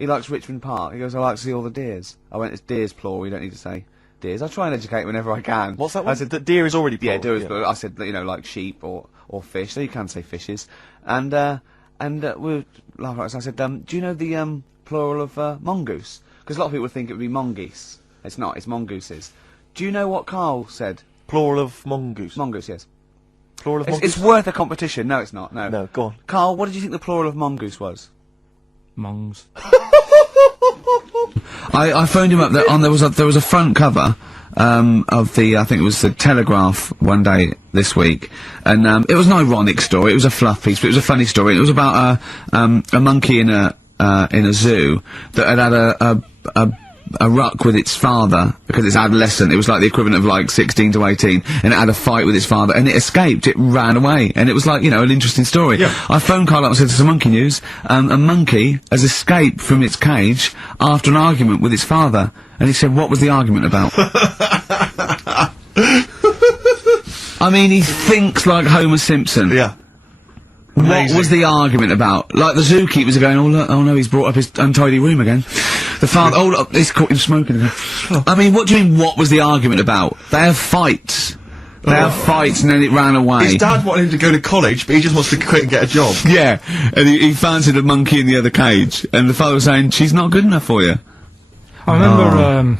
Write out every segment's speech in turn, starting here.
he likes Richmond Park. He goes, I like to see all the deers. I went, it's deers plural, you don't need to say deers. I try and educate whenever I can. What's that one? I said, the deer is already plural. Yeah, deer is plural. I said, you know, like sheep or fish, so you can say fishes. And we were laughing at this. I said, do you know the, plural of, mongoose? Because a lot of people think it would be mongoose. It's not, it's mongooses. Do you know what Karl said? Plural of mongoose. Mongoose, yes. Plural of mongoose? It's worth a competition. No, it's not, no. No, go on. Karl, what did you think the plural of mongoose was? Mongs. I phoned him up there was a front cover of the I think it was the Telegraph one day this week, and it was an ironic story. It was a fluff piece, but it was a funny story. It was about a monkey in a zoo that had a ruck with its father because it's adolescent. It was like the equivalent of like 16 to 18, and it had a fight with its father, and it escaped. It ran away, and it was like, you know, an interesting story. Yeah. I phoned Karl up and said, "There's some monkey news. A monkey has escaped from its cage after an argument with its father." And he said, "What was the argument about?" I mean, he thinks like Homer Simpson. Yeah. What was the argument about? Like, the zookeepers are going, oh, look, oh no, he's brought up his untidy room again. The father, oh look, he's caught him smoking again. I mean, what do you mean, what was the argument about? They have fights. They have fights, and then it ran away. His dad wanted him to go to college, but he just wants to quit and get a job. Yeah, and he fancied a monkey in the other cage, and the father was saying, she's not good enough for you. I remember,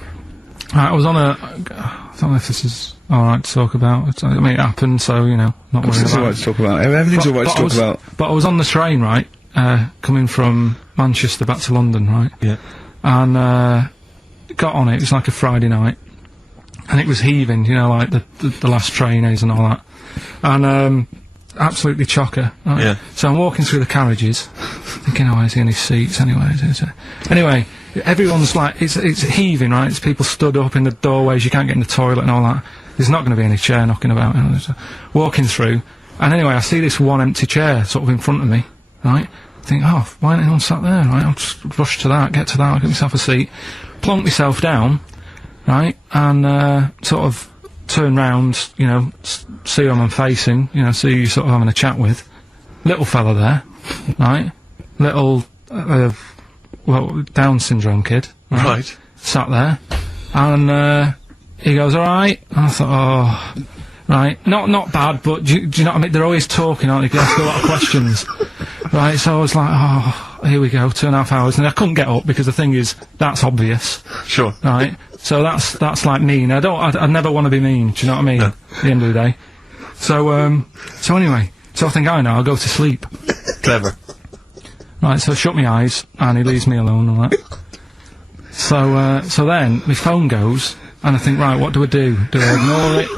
I was on a, I don't know if this is alright to talk about. I mean, it happened, so, you know, not worried about it. It's alright to talk about. Everything's alright to talk about. But I was on the train, right, coming from Manchester back to London, right? Yeah. And, got on it was like a Friday night, and it was heaving, you know, like the last train is and all that. And, absolutely chocker. Right? Yeah. So I'm walking through the carriages, thinking, oh, is there any seats anyway? Anyway, everyone's like, it's heaving, right? It's people stood up in the doorways, you can't get in the toilet and all that. There's not going to be any chair knocking about, you know, so walking through, and anyway, I see this one empty chair sort of in front of me, right? I think, oh, why ain't anyone sat there, right? I'll just rush to that, get to that, I'll get myself a seat, plonk myself down, right? And, sort of turn round, you know, see who I'm facing, you know, see who you're sort of having a chat with. Little fella there, right? Little, well, Down syndrome kid, right? Sat there, and, he goes, alright, and I thought, oh, right, not bad, but do you know what I mean? They're always talking, aren't they? You ask a lot of questions, right? So I was like, oh, here we go, 2.5 hours, and I couldn't get up, because the thing is, that's obvious. Sure. Right? So that's like mean. I never want to be mean, do you know what I mean? No. At the end of the day. So anyway, so I think, I know, I'll go to sleep. Clever. Right, so I shut my eyes, and he leaves me alone and all that. So then, my phone goes, and I think, right, what do I do? Do I ignore it?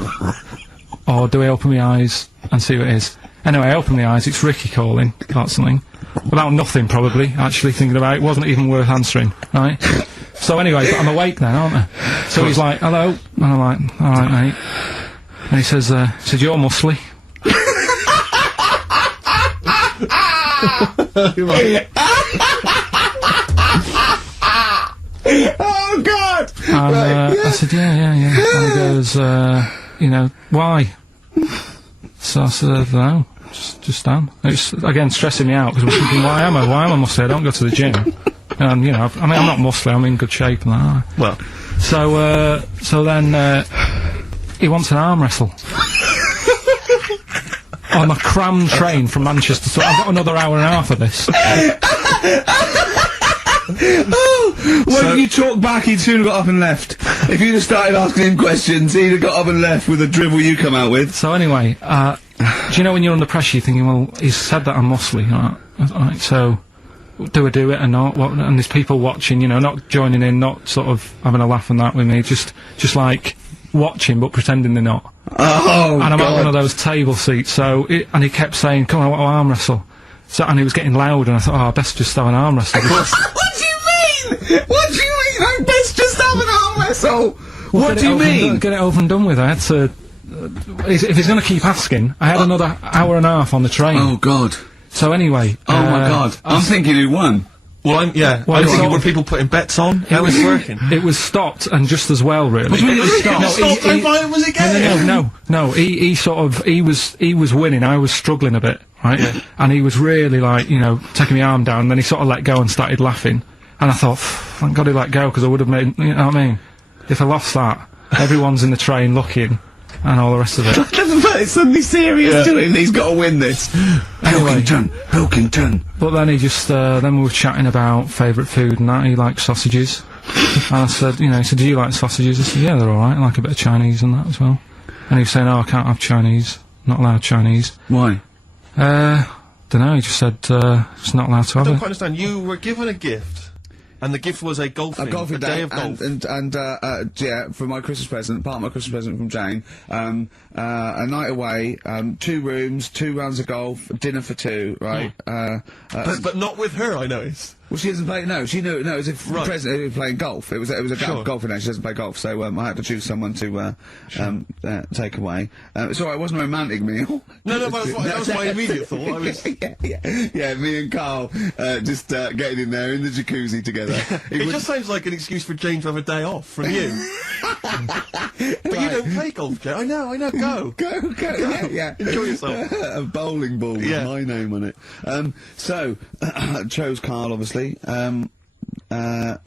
Or do I open my eyes and see what it is? Anyway, I open my eyes, it's Ricky calling about something. About nothing, probably, actually, thinking about it. It wasn't even worth answering, right? So anyway, but I'm awake then, aren't I? So he's like, hello? And I'm like, alright, mate. And he says, you're muscly. Oh God! And I said, yeah. And he goes, you know, why? So I said, no, just Dan. It's again stressing me out because I'm thinking, why am I muscly? I don't go to the gym. And you know, I mean, I'm not muscly. I'm in good shape and that. Well, so then he wants an arm wrestle. On a crammed train from Manchester, so I've got another hour and a half of this. Oh, when you talk back, he'd soon have got up and left. If you'd have started asking him questions, he'd have got up and left with the drivel you come out with. So anyway, do you know when you're under pressure, you're thinking, well, he's said that I'm muscly, right, so do I do it or not? What, and there's people watching, you know, not joining in, not sort of having a laugh and that with me, just like watching but pretending they're not. Oh, and I'm God. at one of those table seats, so and he kept saying, come on, I want to arm wrestle. So, and he was getting loud, and I thought, oh, I best just have an arm wrestle. What do you mean? What do you mean? I best just have an arm wrestle. What do you mean? Get it over and done with. I had to. If he's going to keep asking, I had another hour and a half on the train. Oh God. So anyway. Oh my God. I'm thinking who won. Well, I'm thinking, were people putting bets on? How was it working? It was stopped, and just as well, really. What do you mean it was stopped? Was it game? No, he was winning, I was struggling a bit, right? Yeah. And he was really like, you know, taking my arm down, and then he sort of let go and started laughing. And I thought, thank God he let go, because I would have made, you know what I mean? If I lost that, everyone's in the train looking, and all the rest of it. It's suddenly serious to him, he's got to win this. Pilkington. But then he just, then we were chatting about favourite food and that. He likes sausages. And I said, you know, he said, do you like sausages? I said, yeah, they're alright. I like a bit of Chinese and that as well. And he was saying, oh, I can't have Chinese. Not allowed Chinese. Why? Dunno, he just said, it's not allowed to have I don't it. quite understand. You were given a gift, and the gift was a golfing day of golf. And yeah, for my Christmas present, part of my Christmas present from Jane, a night away, 2 rooms, 2 rounds of golf, dinner for 2, right? But not with her, I noticed. Well, she doesn't play. No, she knew. No, it was a present. It was playing golf. It was a golfing day. She doesn't play golf, so I had to choose someone to take away. It's alright. It wasn't a romantic meal. No, but that was my immediate thought. I was... yeah. Me and Carl just getting in there in the jacuzzi together. It just sounds like an excuse for Jane to have a day off from you. But you don't play golf, Jane. I know. Go. Yeah. Enjoy yourself. A bowling ball with my name on it. So chose Carl, obviously. We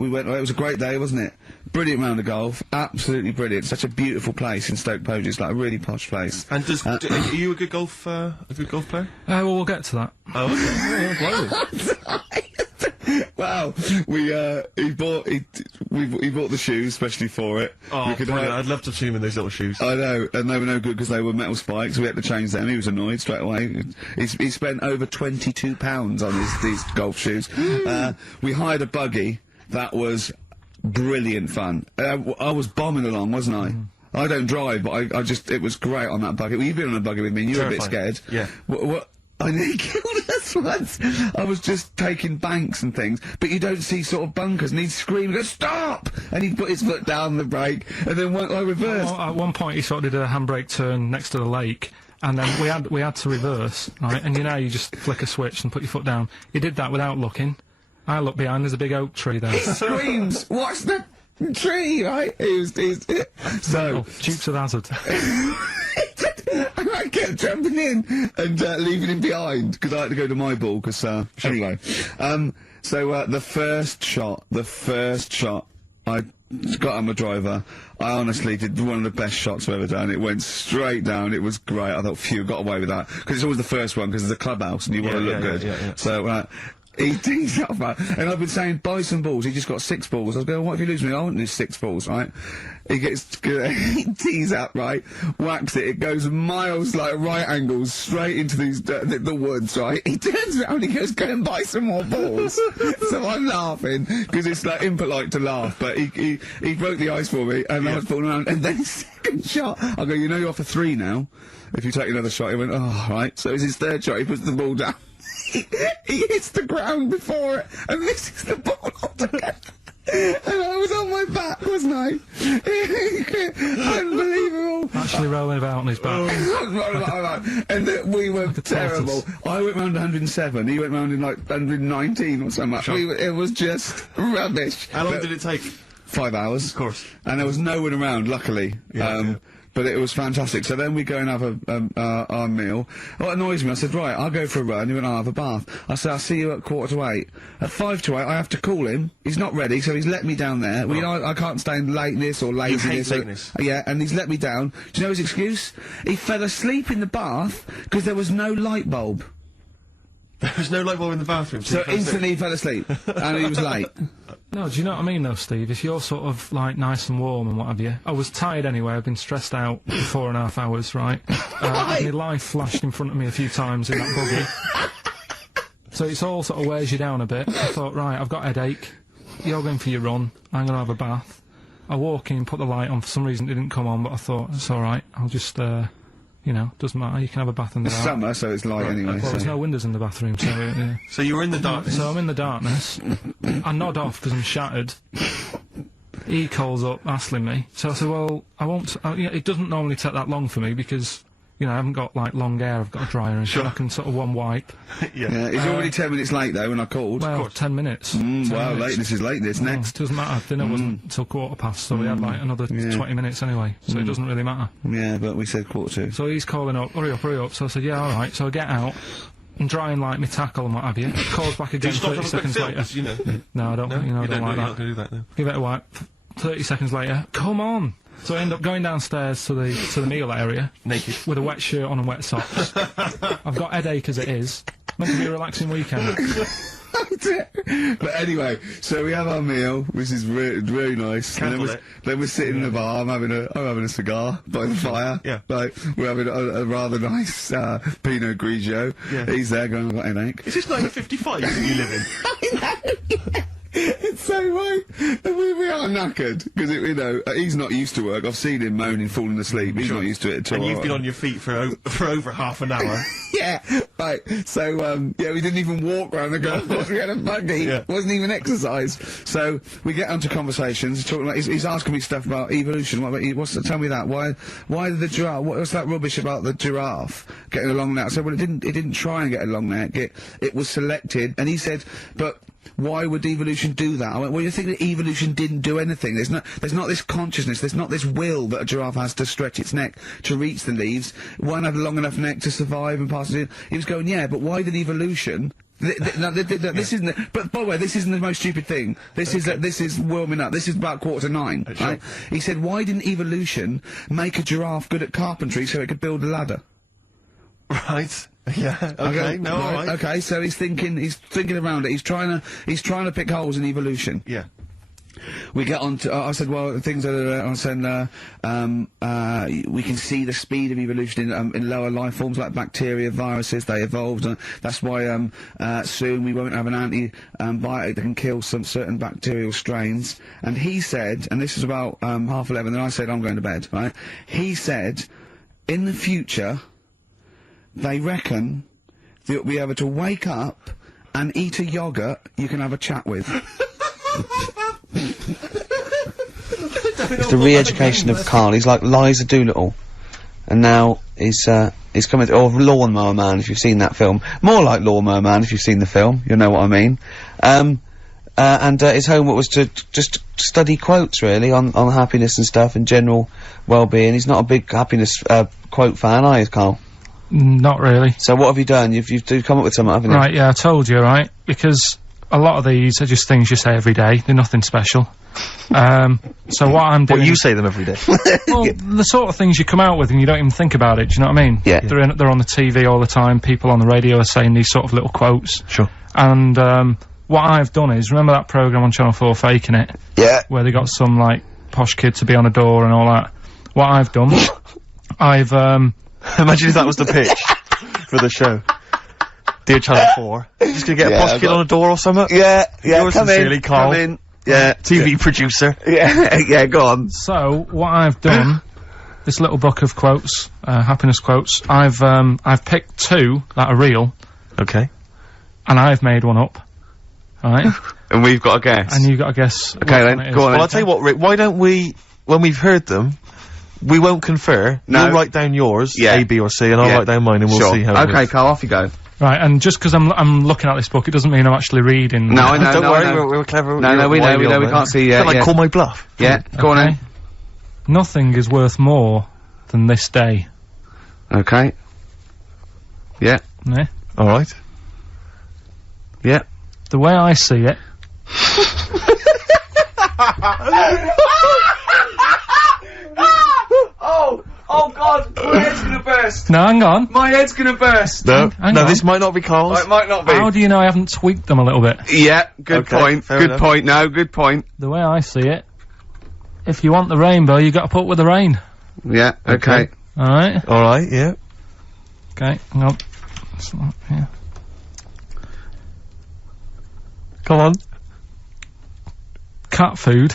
went. It was a great day, wasn't it? Brilliant round of golf, absolutely brilliant. Such a beautiful place in Stoke Poges, it's like a really posh place. And are you a good golf player? Well, we'll get to that. Oh, okay. Wow, he bought the shoes especially for it. Oh, brilliant. I'd love to see him in those little shoes. I know, and they were no good because they were metal spikes, so we had to change them. He was annoyed straight away. He spent over £22 on these golf shoes. We hired a buggy that was brilliant fun. I was bombing along, wasn't I? I don't drive, but it was great on that buggy. Well, you've been on a buggy with me, and you were a bit scared. Yeah. What? I nearly killed us once. I was just taking banks and things, but you don't see sort of bunkers, and he'd scream, go, stop! And he'd put his foot down the brake, and then I reversed. At one point he sort of did a handbrake turn next to the lake, and then we had to reverse, right? And you know, you just flick a switch and put your foot down. He did that without looking. I looked behind, there's a big oak tree there. He screams, watch the tree, right? So... Dukes of Hazzard. I kept jumping in and leaving him behind because I had to go to my ball. Because anyway, so the first shot, I got on my driver. I honestly did one of the best shots I've ever done. It went straight down. It was great. I thought, phew, got away with that because it's always the first one because it's a clubhouse and you want to look good. Yeah. So. He tees up, right? And I've been saying, buy some balls. He just got 6 balls. I was going, what if you lose me? I won't lose 6 balls, right? He tees up, right? Whacks it. It goes miles, like, right angles, straight into these, the woods, right? He turns around and he goes, go and buy some more balls. So I'm laughing, because it's, like, impolite to laugh, but he broke the ice for me, and I was falling around, and then his second shot, I go, you know you're off for 3 now. If you take another shot, he went, oh, right. So it's his 3rd shot, he puts the ball down. He hits the ground before it and misses the ball altogether. And I was on my back, wasn't I? Unbelievable. Actually rolling about on his back. And we were terrible. I went round 107, he went round in like 119 or something. Sure. It was just rubbish. How long did it take? 5 hours. Of course. And there was no one around, luckily. But it was fantastic. So then we go and have our meal. What annoys me, I said, right, I'll go for a run. He went, I'll have a bath. I said, I'll see you at 7:45. At 7:55, I have to call him. He's not ready, so he's let me down there. I can't stand lateness or laziness. You hate lateness. Yeah, and he's let me down. Do you know his excuse? He fell asleep in the bath because there was no light bulb. There was no light bulb in the bathroom. So instantly he fell asleep. And he was late. No, do you know what I mean though, Steve? If you're sort of, like, nice and warm and what have you. I was tired anyway, I've been stressed out for 4.5 hours, right? My life flashed in front of me a few times in that buggy. So it's all sort of wears you down a bit. I thought, right, I've got a headache. You're going for your run. I'm going to have a bath. I walk in, put the light on. For some reason it didn't come on, but I thought, it's alright. I'll just, you know, doesn't matter. You can have a bath in the dark. It's summer, so it's light anyway. Well, there's no windows in the bathroom, so yeah. So you were in the darkness. So I'm in the darkness. I nod off because I'm shattered. He calls up, asking me. So I said, well, I won't. It doesn't normally take that long for me because, you know, I haven't got, like, long hair. I've got a dryer and I can sort of one wipe. Yeah, he's already 10 minutes late, though, when I called. Well, 10 minutes. Wow, lateness is lateness. Next. Doesn't matter. Dinner wasn't until 7:15, so we had, like, another 20 minutes anyway, so it doesn't really matter. Yeah, but we said 1:45. So he's calling up, hurry up. So I said, yeah, alright. So I get out, and drying like my tackle and what have you. Calls back again 30 seconds later. You know. No, I don't. No? You know, I don't like You're that. not going to do that now. Give it a wipe. 30 seconds later, come on. So I end up going downstairs to the meal area Naked. with a wet shirt on and wet socks. I've got headache as it is. Meant to be a relaxing weekend. But anyway, so we have our meal, which is really nice. And then we're sitting in the bar. I'm having a cigar by the fire. Yeah. Like, we're having a rather nice Pinot Grigio. Yeah. He's there going, I've got an headache. Is this 1955 that you live in? I know, yeah. It's so right. And we are knackered because you know he's not used to work. I've seen him moaning, falling asleep. He's not used to it at all. And you've been on your feet for over half an hour. Yeah, right. So yeah, we didn't even walk around the golf course. We had a buggy. Yeah. Wasn't even exercise. So we get onto conversations. Talking about, he's asking me stuff about evolution. What about tell me that? Why did the giraffe? What's that rubbish about the giraffe getting a long neck? I said, well, it didn't try and get a long neck. It was selected. And he said, but why would evolution do that? I went, well, you think that evolution didn't do anything? There's not this consciousness, there's not this will that a giraffe has to stretch its neck to reach the leaves. One had a long enough neck to survive and pass it in. He was going, yeah, but why did evolution? This isn't. But by the way, this isn't the most stupid thing. This is warming up. This is about 8:45, right? He said, why didn't evolution make a giraffe good at carpentry so it could build a ladder? Right. Yeah. Okay. No. All right. Okay. So he's thinking around it. He's trying to pick holes in evolution. Yeah. We get on to. I said, well, things that I said. We can see the speed of evolution in lower life forms like bacteria, viruses. They evolved, and that's why soon we won't have an antibiotic that can kill some certain bacterial strains. And he said, and this is about 11:30. And I said, I'm going to bed. Right? He said, in the future, they reckon that you'll be able to wake up and eat a yogurt you can have a chat with. It's the re-education of Karl. He's like Liza Doolittle. And now he's coming, or Lawnmower Man, if you've seen that film. More like Lawnmower Man, if you've seen the film. You'll know what I mean. And his homework was to just study quotes, really, on happiness and stuff, and general well-being. He's not a big happiness, quote fan, are you, Karl? Not really. So what have you done? You've come up with something, haven't you? Right, yeah, I told you, right? Because a lot of these are just things you say every day. They're nothing special. So what I'm doing... Well, you say them every day. Well, the sort of things you come out with and you don't even think about it, do you know what I mean? Yeah. They're on the TV all the time, people on the radio are saying these sort of little quotes. Sure. And, what I've done is, remember that programme on Channel 4, Faking It? Yeah. Where they got some, like, posh kid to be on a door and all that. What I've done, I've, Imagine if that was the pitch for the show. Dear Channel 4, just gonna get a posh kid on a door or something? Yeah, Yours sincerely, Karl. Come in. Yeah. TV producer. Yeah, yeah, go on. So, what I've done, this little book of quotes, happiness quotes, I've picked 2 that are real. Okay. And I've made one up. Right? And we've got to guess. And you've got to guess. Okay, then, go on. Well, I'll tell you what, Rick, why don't we, when we've heard them, we won't confer. No. You'll write down yours, Yeah. A, B, or C, and I'll Yeah. write down mine, and we'll Sure. see how it Okay, is. Karl, off you go. Right, and just because I'm looking at this book, it doesn't mean I'm actually reading. No, I know, Don't no, worry, I know. we're clever. No, we know, we can't see yet. Like, call my bluff. Yeah, go on then. Nothing is worth more than this day. Okay. Yeah. Yeah? Alright. Yeah. The way I see it... Oh God, my head's gonna burst. No, hang on. My head's gonna burst. No, Hang no, on. this might not be Karl's. It might not be. How do you know I haven't tweaked them a little bit? Yeah, good Okay, point. fair Good enough. point. No, good point. The way I see it, if you want the rainbow, you got to put up with the rain. Yeah, okay. Alright? Alright, yeah. Okay, hang on. It's not here. Come on. Cat food.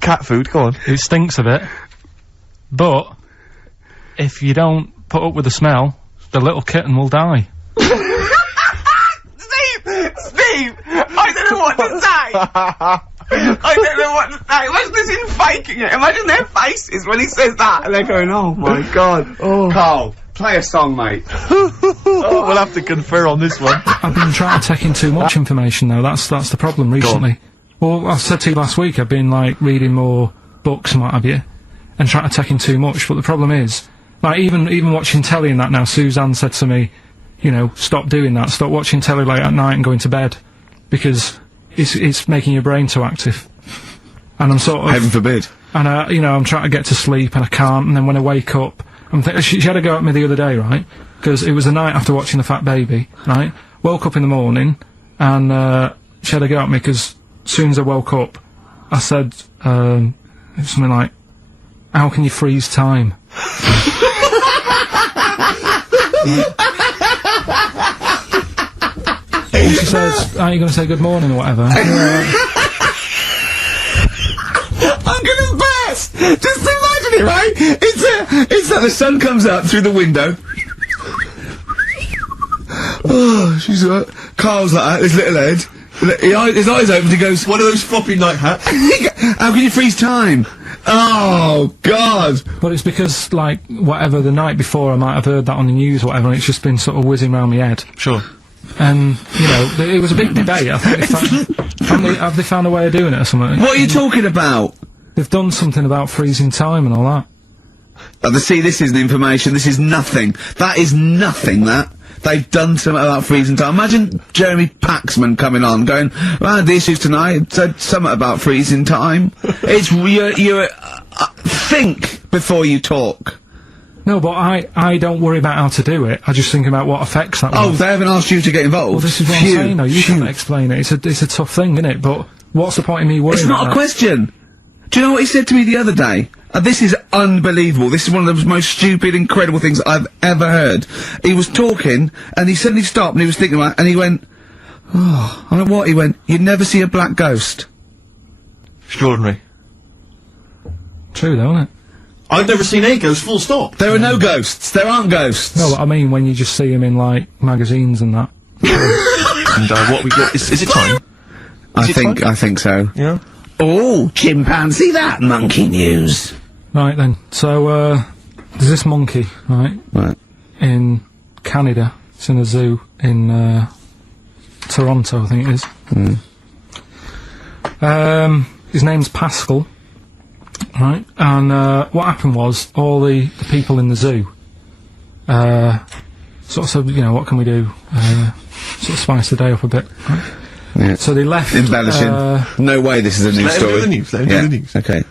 Cat food, go on. It stinks a bit. But, if you don't put up with the smell, the little kitten will die. Steve! I don't know what to say! I don't know what to say. Imagine this in faking it. Imagine their faces when he says that, and they're going, oh my God. Oh. Karl, play a song, mate. We'll have to confer on this one. I've been trying to take in too much information though, that's the problem recently. Well, I said to you last week, I've been like reading more books and what have you, and trying to take in too much, but the problem is, Like, even watching telly and that now, Suzanne said to me, you know, stop doing that, stop watching telly late at night and going to bed, because it's making your brain too active. And I'm sort of... Heaven forbid. And, you know, I'm trying to get to sleep and I can't, and then when I wake up, she had a go at me the other day, right? Because it was the night after watching The Fat Baby, right? Woke up in the morning, and, she had a go at me because as soon as I woke up, I said, it was something like, how can you freeze time? And she says, aren't you going to say good morning or whatever? I'm gonna burst! Just imagine it, right? It's like the sun comes out through the window. Oh, she's Carl's like that, his little head. His eyes open, he goes, One of those floppy night hats. how can you freeze time? Oh, God! But it's because, like, whatever, the night before I might have heard that on the news or whatever, and it's just been sort of whizzing round my head. Sure. And, you know, it was a big debate. I think have they found a way of doing it or something? What are you talking about? They've done something about freezing time and all that. See, this isn't information, this is nothing. That is nothing, that. They've done something about freezing time. Imagine Jeremy Paxman coming on, going, well, the issues tonight said something about freezing time. It's, think before you talk. No, but I don't worry about how to do it. I just think about what effects that will Oh, have. they haven't asked you to get involved? Well, this is what I'm saying, though. You can't explain it. It's a tough thing, isn't it? But what's the point of me worrying It's about not a that? question. Do you know what he said to me the other day? This is unbelievable. This is one of the most stupid, incredible things I've ever heard. He was talking, and he suddenly stopped, and he was thinking about it, and he went, oh, I don't know what, he went, you'd never see a black ghost. Extraordinary. True, though, isn't it? I've never seen a ghost, full stop. There are no ghosts. There aren't ghosts. No, but I mean when you just see them in, like, magazines and that. And, what we got, is it time? I it fun? think so. Yeah. Oh, chimpanzee, that monkey news. Right, then. So, there's this monkey, right? Right. In Canada. It's in a zoo in, Toronto, I think it is. His name's Pascal. Right, and what happened was all the people in the zoo sort of said, you know, what can we do? Sort of spice the day up a bit. Right? Yeah. So they left. Embellishing. No way this is a news Let him story. do the news, let him do the news. Okay.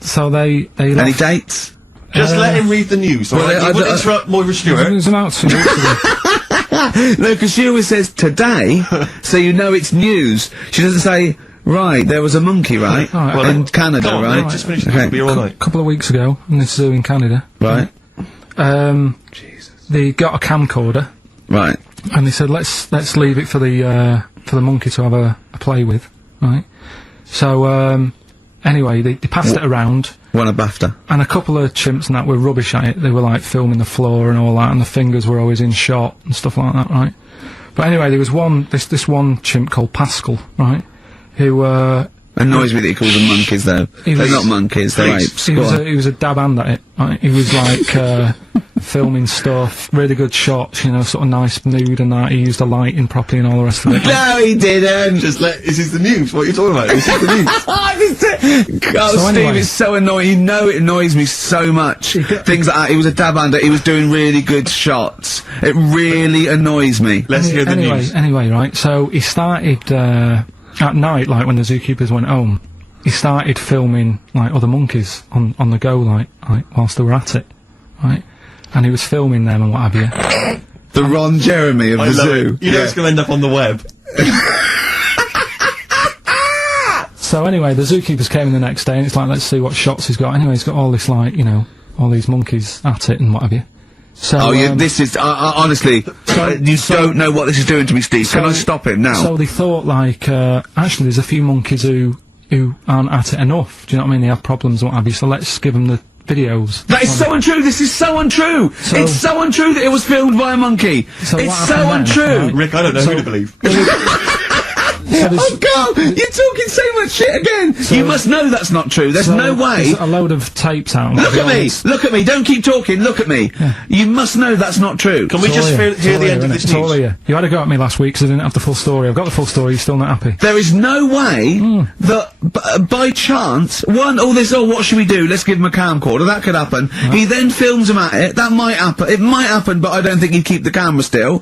So they Any left. Just dates? let him read the news, alright? Well, You wouldn't interrupt Moira Stewart. It was about 2 weeks ago. No, because she always says today, so you know it's news. She doesn't say, right, there was a monkey, right? Alright, Well, in Canada, Go on, right? mate, just finish the Okay. news, be all night. A couple of weeks ago, in this zoo in Canada. Right. They got a camcorder, Right. and they said, let's leave it for the monkey to have a play with, right? So, anyway, they passed it around, Won a BAFTA. and a couple of chimps and that were rubbish at it. They were, like, filming the floor and all that, and the fingers were always in shot and stuff like that, right? But anyway, there was this one chimp called Pascal, right? Who, Annoys me that he calls them monkeys, though. He They're was- not monkeys, they're apes. he Go was, on. he was a dab hand at it, right? He was, like, filming stuff, really good shots, you know, sort of nice mood and that. He used the lighting properly and all the rest of it. No, he didn't! Just this is the news, what are you talking about? This is the news. Oh, So Steve, anyway. it's so annoying. You know it annoys me so much. Things like that. He was a dab under. He was doing really good shots. It really annoys me. Let's hear the news. Anyway, right, so he started, at night, like, when the zookeepers went home, he started filming, like, other monkeys on the go, like, whilst they were at it, right? And he was filming them and what have you. The Ron Jeremy of I the love zoo. it. You know it's going to end up on the web. So anyway, the zookeepers came in the next day, and it's like, let's see what shots he's got. Anyway, he's got all this, like, you know, all these monkeys at it and what have you. So, Oh, yeah, this is, honestly, you don't know what this is doing to me, Steve. Can I stop it now? So they thought, like, actually there's a few monkeys who aren't at it enough. Do you know what I mean? They have problems and what have you, so let's give them the videos. That is so untrue! This is so untrue! It's so untrue that it was filmed by a monkey! So It's what so happened then, untrue! right? Rick, I don't know who to believe. Oh, Carl, you're talking so much shit again. You must know that's not true. There's no way. There's a load of tapes out. Look at me. Look at me. Don't keep talking. Look at me. You must know that's not true. Can we just hear the end of this news? You had a go at me last week because I didn't have the full story. I've got the full story. You're still not happy. There is no way that by chance, what should we do? Let's give him a camcorder. That could happen. He then films him at it. That might happen. It might happen, but I don't think he'd keep the camera still.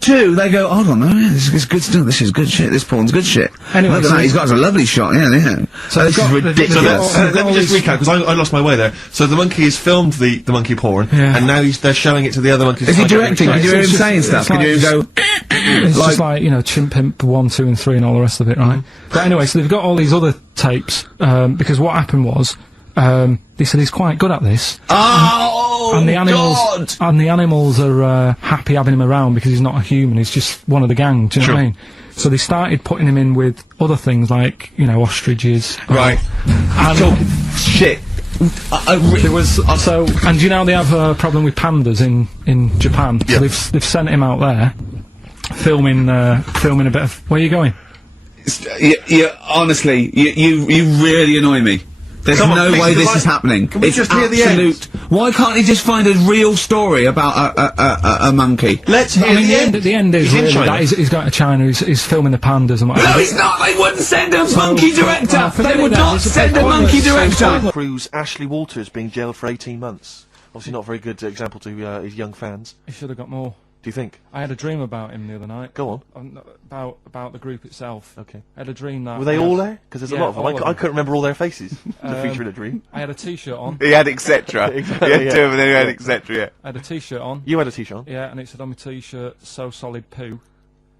Two, they go, hold on, this is good stuff. This is good shit. This porn's good shit. Anyway, look at that. He's got a lovely shot. Yeah. So this is ridiculous. Let me just recap, because I lost my way there. So the monkey has filmed the monkey porn, and now they're showing it to the other monkeys. Is he directing? Can you hear him saying stuff? Can you hear him go... It's just like, you know, Chimp Pimp 1, 2 and 3 and all the rest of it, right? But anyway, so they've got all these other tapes, because what happened was, they said he's quite good at this. And the animals are happy having him around because he's not a human, he's just one of the gang, do you know what I mean? So they started putting him in with other things like, you know, ostriches. Right. And talking shit. There was and do you know they have a problem with pandas in Japan? So they've sent him out there, filming a bit of. Where are you going? Honestly, you really annoy me. There's no way this is happening. Can we just hear the end? Why can't he just find a real story about a monkey? Let's hear the end. The end is really that he's going to China, he's filming the pandas and whatever. No, he's not! They wouldn't send a monkey director! They would not send a monkey director! Cruise Ashley Walters being jailed for 18 months. Obviously not a very good example to his young fans. He should have got more. Do you think? I had a dream about him the other night. Go on. About the group itself. Okay. I had a dream that... Were they all there? Because there's a lot of them. I I couldn't remember all their faces to feature in a dream. I had a t-shirt on. He had etc. Exactly, He had two of them, then he had etc, yeah. I had a t-shirt on. You had a t-shirt on? Yeah, and it said on my t-shirt, "So solid poo."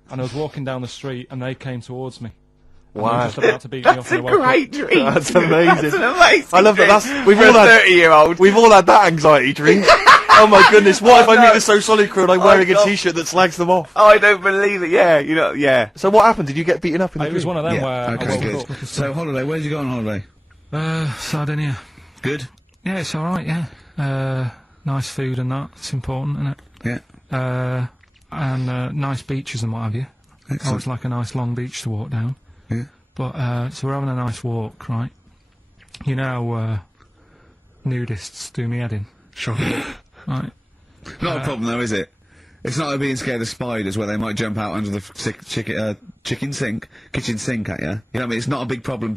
And I was walking down the street and they came towards me. And they were just about to beat me off. That's a great dream. That's amazing. That's an amazing I love that. dream. We've all had 30-year-old. We've all had that anxiety dream. Oh my goodness! What if I meet the So Solid crew and I'm wearing a t-shirt that slags them off? Oh, I don't believe it. Yeah, you know, yeah. So what happened? Did you get beaten up in the It was dream? one of them where Okay, I woke good. up. So holiday, where did you go on holiday? Sardinia. Good. Yeah, it's alright, yeah. Nice food and that, it's important, isn't it? Yeah. And nice beaches and what have you. Excellent. Always like a nice long beach to walk down. Yeah. But, so we're having a nice walk, right? You know, nudists do me head in. Sure. Right. Not a problem though, is it? It's not like being scared of spiders where they might jump out under the kitchen sink at you. You know what I mean? It's not a big problem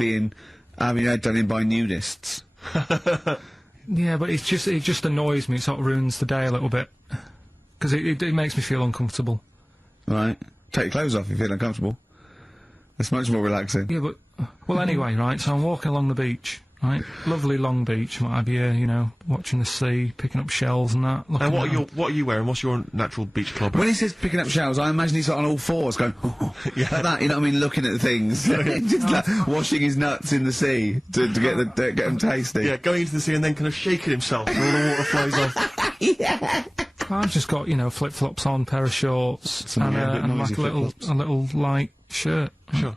having your head done in by nudists. Yeah, but it just annoys me. It sort of ruins the day a little bit. Because it makes me feel uncomfortable. Right. Take your clothes off if you feel uncomfortable. It's much more relaxing. Yeah, but... Well, anyway, right, so I'm walking along the beach, right? Lovely long beach, what have you, you know, watching the sea, picking up shells and that. And what are you wearing? What's your natural beach club? When he says picking up shells, I imagine he's on all fours going, like that, you know what I mean, looking at things. Just like washing his nuts in the sea to get them tasty. Yeah, going into the sea and then kind of shaking himself and all the water flows off. Yeah. I've just got, you know, flip-flops on, pair of shorts, and like a little light shirt. Sure.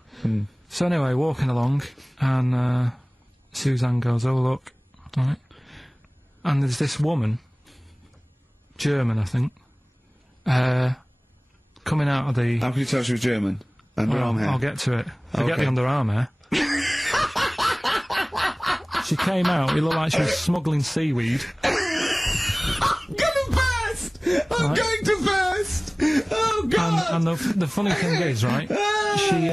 So anyway, walking along, and Suzanne goes, "Oh look," right? And there's this woman, German, I think, coming out of the... How can you tell she was German? Underarm hair? I'll get to it. Forget the underarm hair. She came out, it looked like she was smuggling seaweed. I'm gonna burst! I'm going to burst! Oh god! And the funny thing is, right, she,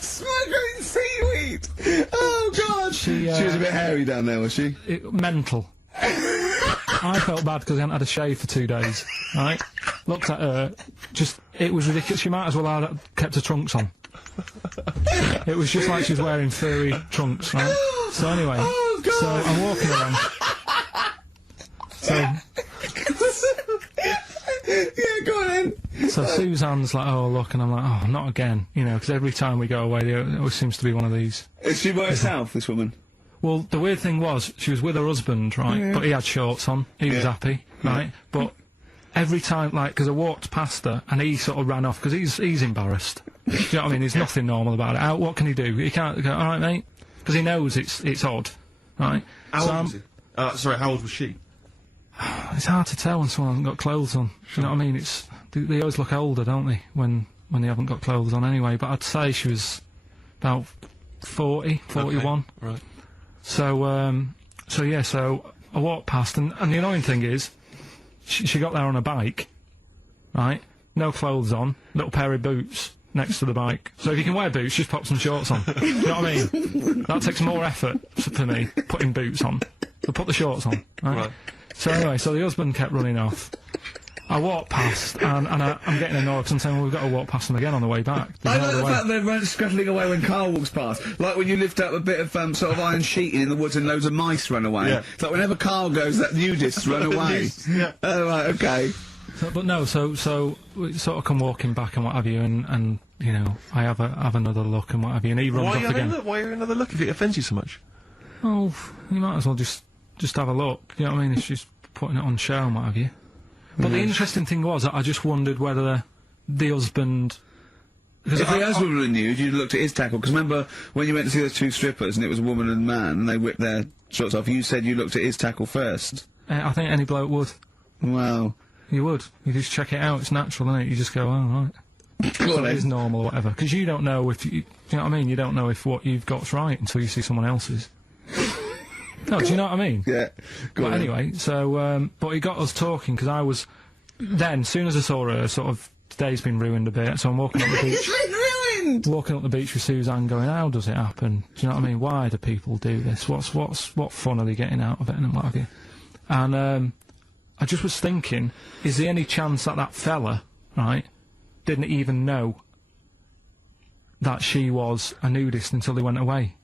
smuggling seaweed! Oh god! She was a bit hairy down there, was she? Mental. I felt bad because I hadn't had a shave for 2 days, right? Looked at her, it was ridiculous. She might as well have kept her trunks on. It was just like she was wearing furry trunks, right? So anyway, so I'm walking around. So... yeah, go on then. So Suzanne's like, "Oh, look," and I'm like, "Oh, not again," you know, because every time we go away, there always seems to be one of these. Is she by herself, this woman? Well, the weird thing was, she was with her husband, right, Yeah. but he had shorts on, he was happy, right, but every time, like, because I walked past her, and he sort of ran off, because he's embarrassed. Do you know what I mean? There's nothing normal about it. What can he do? He can't go, "Alright, mate," because he knows it's odd, right? How old was he? Sorry, how old was she? It's hard to tell when someone hasn't got clothes on. You know what I mean? They always look older, don't they, when they haven't got clothes on anyway, but I'd say she was about 40, 41. Okay, right. So yeah, so I walked past, and the annoying thing is, she got there on a bike, right? No clothes on, little pair of boots next to the bike. So if you can wear boots, just pop some shorts on. Do you know what I mean? That takes more effort for me, putting boots on. So put the shorts on, right? So anyway, so the husband kept running off. I walked past, and I'm getting annoyed because I'm saying, well, we've got to walk past them again on the way back. I like the fact they're scuttling away when Carl walks past. Like when you lift up a bit of, sort of iron sheeting in the woods and loads of mice run away. Yeah. It's like whenever Carl goes, that nudists run away. Yeah. Oh, right, okay. So, but no, so we sort of come walking back and what have you, and you know, I have another look and what have you, and he runs off again. Why are you another look if it offends you so much? Oh, you might as well just have a look, you know what I mean? It's just putting it on show and what have you. But the interesting thing was that I just wondered whether the husband... If the husband were nude, you'd looked at his tackle, because remember when you went to see those two strippers and it was a woman and a man and they whipped their shorts off, you said you looked at his tackle first. I think any bloke would. Wow. You would. You just check it out, it's natural, isn't it? You just go, oh, right. So it is normal or whatever. Because you don't know if you know what I mean? You don't know if what you've got's right until you see someone else's. No, do you know what I mean? Yeah. But anyway, so, but he got us talking, because I was, then, as soon as I saw her, sort of, today's been ruined a bit, so I'm walking up the beach. It's been ruined! Walking up the beach with Suzanne going, how does it happen? Do you know what I mean? Why do people do this? What fun are they getting out of it and what have you? And, I just was thinking, is there any chance that that fella, right, didn't even know that she was a nudist until they went away?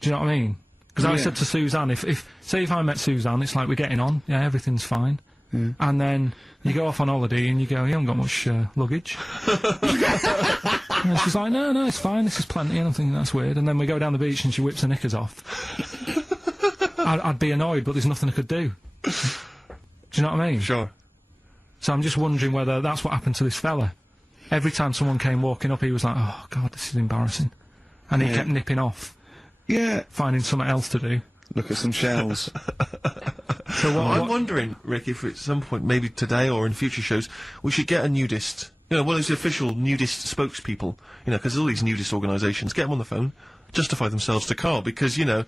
Do you know what I mean? Because I said to Suzanne, say if I met Suzanne, it's like we're getting on, yeah, everything's fine. Yeah. And then you go off on holiday and you go, you haven't got much luggage. And she's like, no, it's fine, this is plenty, and I'm thinking that's weird. And then we go down the beach and she whips her knickers off. I'd be annoyed, but there's nothing I could do. Do you know what I mean? Sure. So I'm just wondering whether that's what happened to this fella. Every time someone came walking up, he was like, oh god, this is embarrassing. And he kept nipping off. Yeah. Finding something else to do. Look at some shells. So I'm wondering, Rick, if at some point, maybe today or in future shows, we should get a nudist. You know, one of those official nudist spokespeople. You know, because all these nudist organisations, get them on the phone, justify themselves to Carl, because, you know,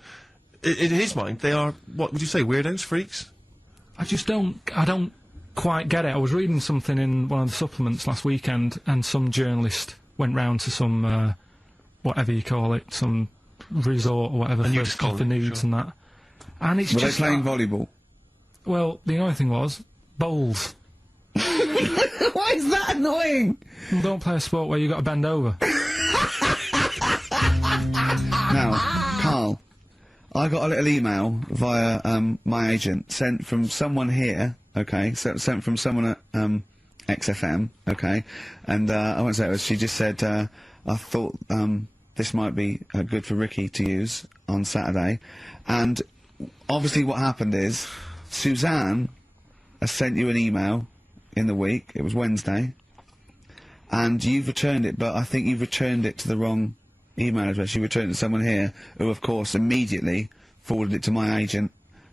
in his mind, they are, what would you say, weirdos, freaks? I don't quite get it. I was reading something in one of the supplements last weekend, and some journalist went round to some, whatever you call it, some resort or whatever for nudes and that. And it's Were just... they playing volleyball? Well, the annoying thing was, bowls. Why is that annoying? Well, don't play a sport where you got to bend over. Now, Carl, I got a little email via, my agent, sent from someone here, okay, sent from someone at, XFM, okay, and, I won't say it was, she just said, I thought, this might be good for Ricky to use on Saturday. And obviously what happened is, Suzanne has sent you an email in the week, it was Wednesday, and you've returned it, but I think you've returned it to the wrong email address. You returned it to someone here, who of course immediately forwarded it to my agent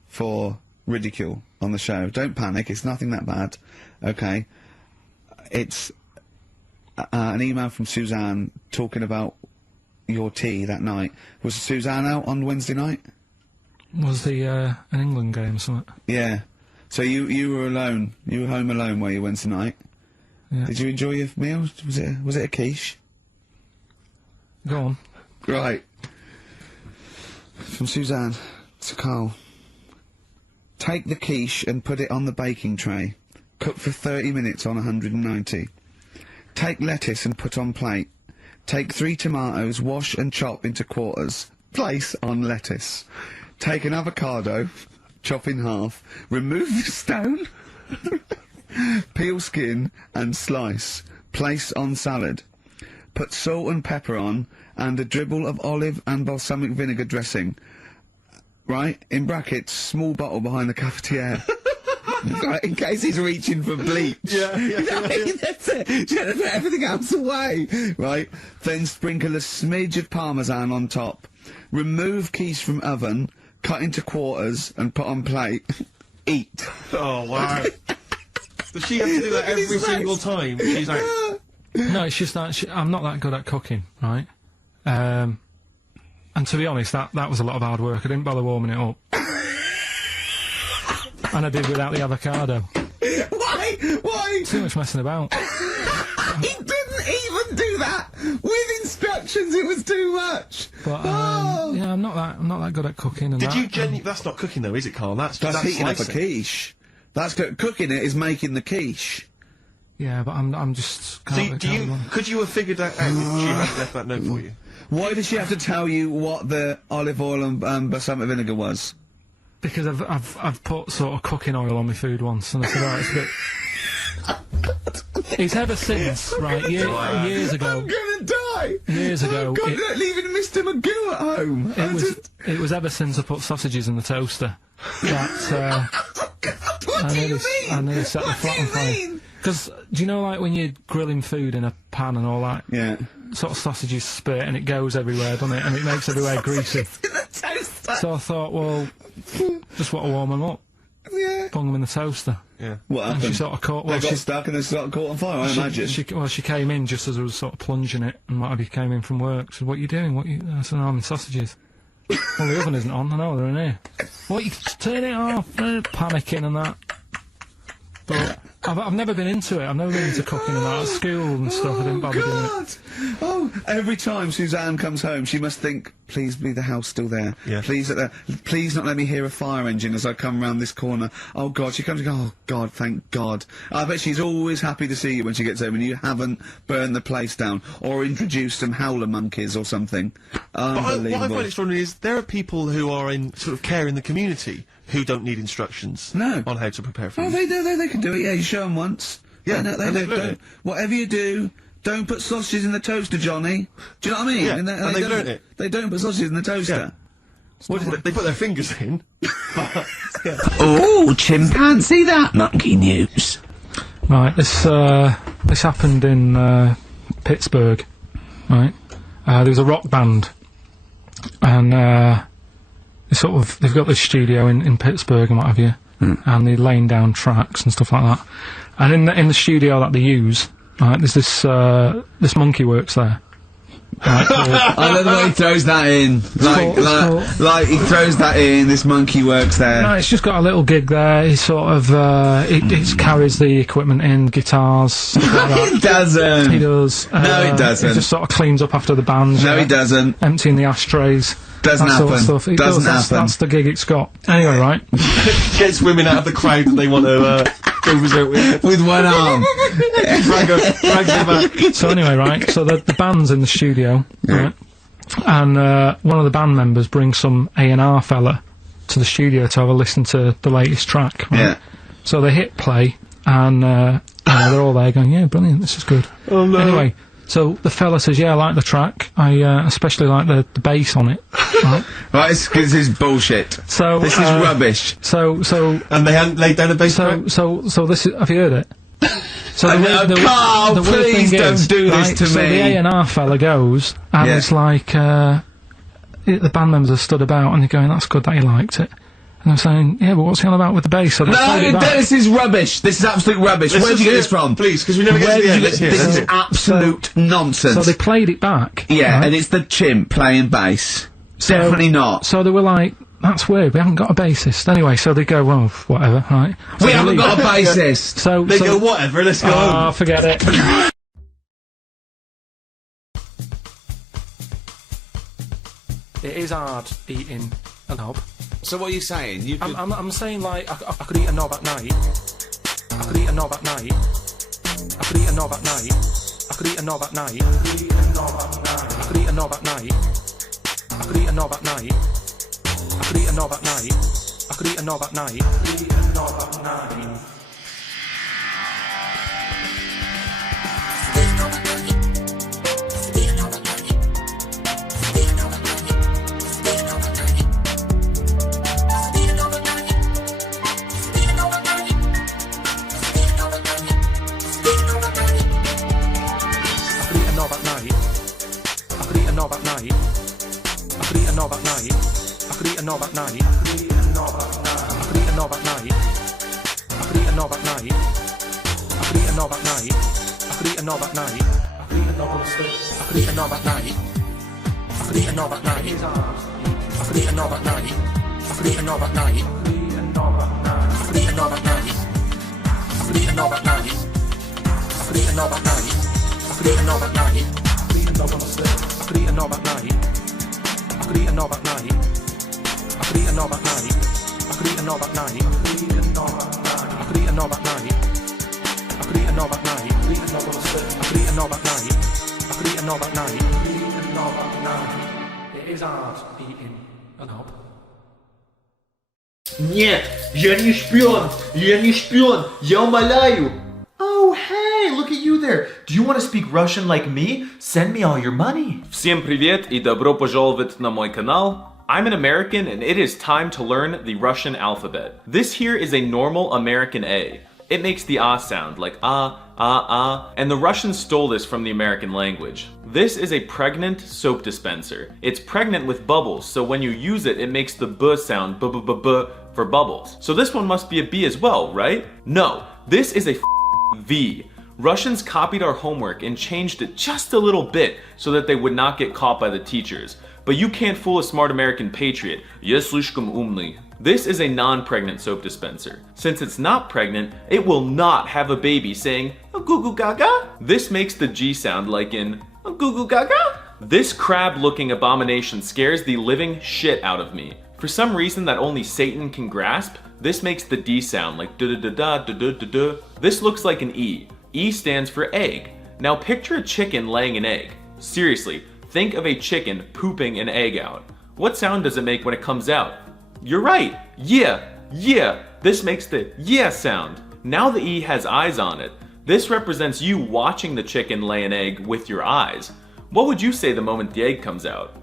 for ridicule on the show. Don't panic, it's nothing that bad, okay? It's an email from Suzanne talking about your tea that night. Was Suzanne out on Wednesday night? Was the, an England game or something? Yeah. So you were alone. You were home alone, were you, Wednesday night? Yeah. Did you enjoy your meal? Was it a quiche? Go on. Right. From Suzanne to Carl. Take the quiche and put it on the baking tray. Cook for 30 minutes on 190. Take lettuce and put on plate. Take 3 tomatoes, wash and chop into quarters. Place on lettuce. Take an avocado, chop in half. Remove the stone. Peel skin and slice. Place on salad. Put salt and pepper on, and a dribble of olive and balsamic vinegar dressing. Right? In brackets, small bottle behind the cafetiere. Right, in case he's reaching for bleach. Yeah. That's it. Just put everything else away. Right? Then sprinkle a smidge of parmesan on top. Remove quiche from oven, cut into quarters, and put on plate. Eat. Oh, wow. Does she have to do that every single time? She's like... No, it's just that I'm not that good at cooking, right? And to be honest, that was a lot of hard work. I didn't bother warming it up. And I did without the avocado. Why? Too much messing about. He didn't even do that with instructions. It was too much. But yeah, I'm not that good at cooking. And Did you genuinely? That's not cooking though, is it, Carl? That's heating up a slicing. quiche. That's cooking it is making the quiche. Yeah, but I'm just. So could you have figured that out if she had left that note for you? Why did she have to tell you what the olive oil and balsamic vinegar was? Because I've put sort of cooking oil on my food once, and I said, right, it's a bit. It's ever since, right, years ago. I'm gonna die! Years ago. Oh God, they're leaving Mr. Magoo at home! It was ever since I put sausages in the toaster that, What do you mean? I nearly set the flat on fire. Because, do you know, like, when you're grilling food in a pan and all that? Yeah. Sort of sausages spit and it goes everywhere, doesn't it? And it makes everywhere greasy. In the toaster! So I thought, well, just want to warm them up. Yeah. Bung them in the toaster. Yeah. What happened? And she sort of caught. Well, they got stuck and they sort of caught on fire, I imagine. She came in just as I was sort of plunging it, and what have you came in from work. She said, "What are you doing? I said, "No, I'm in sausages." Well, the oven isn't on. I know they're in here. What? You turn it off? Panicking and that. But I've never been into it. I've never been into cooking and that. At school and stuff, I didn't bother doing it. Oh, every time Suzanne comes home, she must think, please be the house still there. Yeah. Please not let me hear a fire engine as I come round this corner. Oh God, she comes and goes, oh God, thank God. I bet she's always happy to see you when she gets home and you haven't burned the place down or introduced some howler monkeys or something. Unbelievable. What I find extraordinary is there are people who are in sort of care in the community who don't need instructions No. on how to prepare food. Oh, they can do it, yeah, you show them once. Yeah, they and they've learned don't. it. Whatever you do, don't put sausages in the toaster, Johnny. Do you know what I mean? Yeah, and they've learnt it. They don't put sausages in the toaster. What is it? They put their fingers in. Oh, chimpanzee, that monkey news. Right, this happened in Pittsburgh, right? There was a rock band, and they've got this studio in Pittsburgh and what have you, and they're laying down tracks and stuff like that. And in the studio that they use, right, there's this monkey works there. Right, I love the way he throws that in. Like he throws that in. This monkey works there. No, it's just got a little gig there. He sort of it carries the equipment in, guitars. Stuff like that. It doesn't. He does. No, it doesn't. He just sort of cleans up after the bands. No, he doesn't. Emptying the ashtrays. Doesn't that happen. Sort of stuff. It Doesn't does, happen. That's the gig it's got. Anyway, right. Gets women out of the crowd that they want to go visit with. With one arm. Drag them back. So anyway, right. So the band's in the studio, right? And one of the band members brings some A&R fella to the studio to have a listen to the latest track. Right? Yeah. So they hit play, and they're all there going, "Yeah, brilliant, this is good." Oh no. Anyway, so the fella says, "Yeah, I like the track. I especially like the bass on it." Right? Right, this is bullshit. So this is rubbish. So And they hadn't laid down a bass track? so this is. Have you heard it? So Carl, the weird please thing don't is, do this right, to so me. the A&R fella goes, and Yeah. it's like, the band members are stood about, and they're going, "That's good that you liked it." And I'm saying, "Yeah, but what's he on about with the bass?" So they played it No, back. this is rubbish. This is absolute rubbish. Where'd you get this from? Please, because we never get to the end. Let's hear it. This Let's is hear it. absolute nonsense. So they played it back. Yeah, right? and it's the chimp playing bass. Definitely not. So they were like, "That's weird, we haven't got a bassist." Anyway, so they go, "Well, whatever," right? So We they haven't leave. got a bassist. So They go, whatever, let's go home. Oh, forget it. It is hard eating a knob. So what are you saying? You could... I'm saying, like, I could eat a knob at night. I could eat a knob at night. I could eat a knob at night. I could eat a knob at night. I could eat a knob at night. I could eat a knob at night. I could eat a knob at night. I could eat a knob at night. I could eat a knob at night. I could eat a knob at night. a knob at night. I could eat a knob at night. I could eat a knob at night. I could eat a knob at night. a knob at night. I could eat a knob at night. I could eat a knob on a stick. I could eat a knob at night. I could eat a knob at night. I could eat a knob at night. I could eat a knob at night. I could eat a knob at night. I could eat a knob at night. I could eat a knob at night. I could eat a knob at night. I could eat a knob at night. I could eat a knob on a stick. I could eat a knob at night. I could eat a knob at night. I could eat a knob at night. I could eat a knob at night. I could eat a knob at night. I could eat a knob at night. I could eat a knob at night. I could eat a knob on a stick. I could eat a knob at night. I could eat a knob at night. I could eat a knob at night. It is hard eating a knob. Нет, я не шпион! Я не шпион! Я умоляю! Oh, hey, look at you there. Do you want to speak Russian like me? Send me all your money. Всем привет и добро пожаловать на мой канал. I'm an American and it is time to learn the Russian alphabet. This here is a normal American A. It makes the ah sound like ah, and the Russians stole this from the American language. This is a pregnant soap dispenser. It's pregnant with bubbles, so when you use it, it makes the b sound b for bubbles. So this one must be a B as well, right? No, this is a V. Russians copied our homework and changed it just a little bit so that they would not get caught by the teachers. But you can't fool a smart American patriot. Я слишком умный. This is a non-pregnant soap dispenser. Since it's not pregnant, it will not have a baby saying goo goo gaga. This makes the G sound like in goo goo gaga. This crab-looking abomination scares the living shit out of me. For some reason that only Satan can grasp, this makes the D sound like da-da-da-da-da-da-da-da. This looks like an E. E stands for egg. Now picture a chicken laying an egg. Seriously, think of a chicken pooping an egg out. What sound does it make when it comes out? You're right, yeah. This makes the yeah sound. Now the E has eyes on it. This represents you watching the chicken lay an egg with your eyes. What would you say the moment the egg comes out?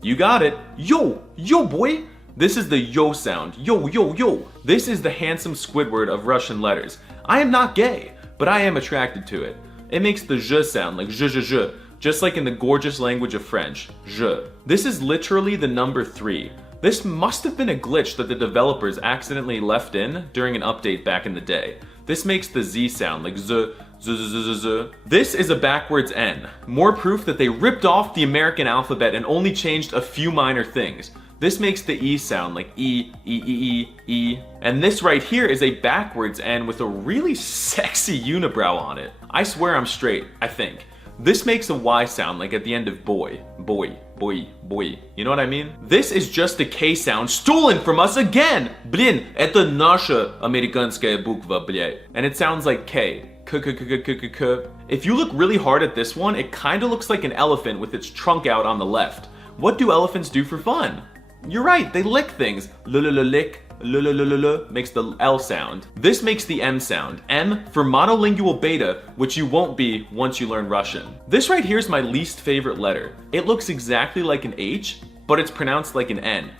You got it. Yo boy. This is the yo sound. Yo. This is the handsome Squidward of Russian letters. I am not gay, but I am attracted to it. It makes the zh sound like zh, just like in the gorgeous language of French, je. This is literally the number 3. This must have been a glitch that the developers accidentally left in during an update back in the day. This makes the Z sound like z. This is a backwards N. More proof that they ripped off the American alphabet and only changed a few minor things. This makes the E sound like E. And this right here is a backwards N with a really sexy unibrow on it. I swear I'm straight, I think. This makes a Y sound like at the end of boy. You know what I mean? This is just a K sound stolen from us again! Блин, это наша американская буква, блядь. And it sounds like K. If you look really hard at this one, it kinda looks like an elephant with its trunk out on the left. What do elephants do for fun? You're right, they lick things. Lick. Makes the L sound. This makes the M sound. M for monolingual beta, which you won't be once you learn Russian. This right here is my least favorite letter. It looks exactly like an H, but it's pronounced like an N.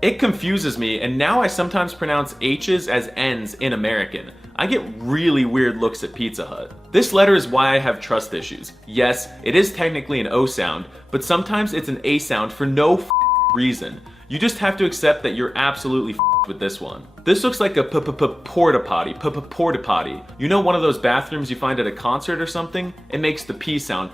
It confuses me, and now I sometimes pronounce H's as N's in American. I get really weird looks at Pizza Hut. This letter is why I have trust issues. Yes, it is technically an O sound, but sometimes it's an A sound for no reason. You just have to accept that you're absolutely with this one. This looks like a porta potty. You know one of those bathrooms you find at a concert or something? It makes the P sound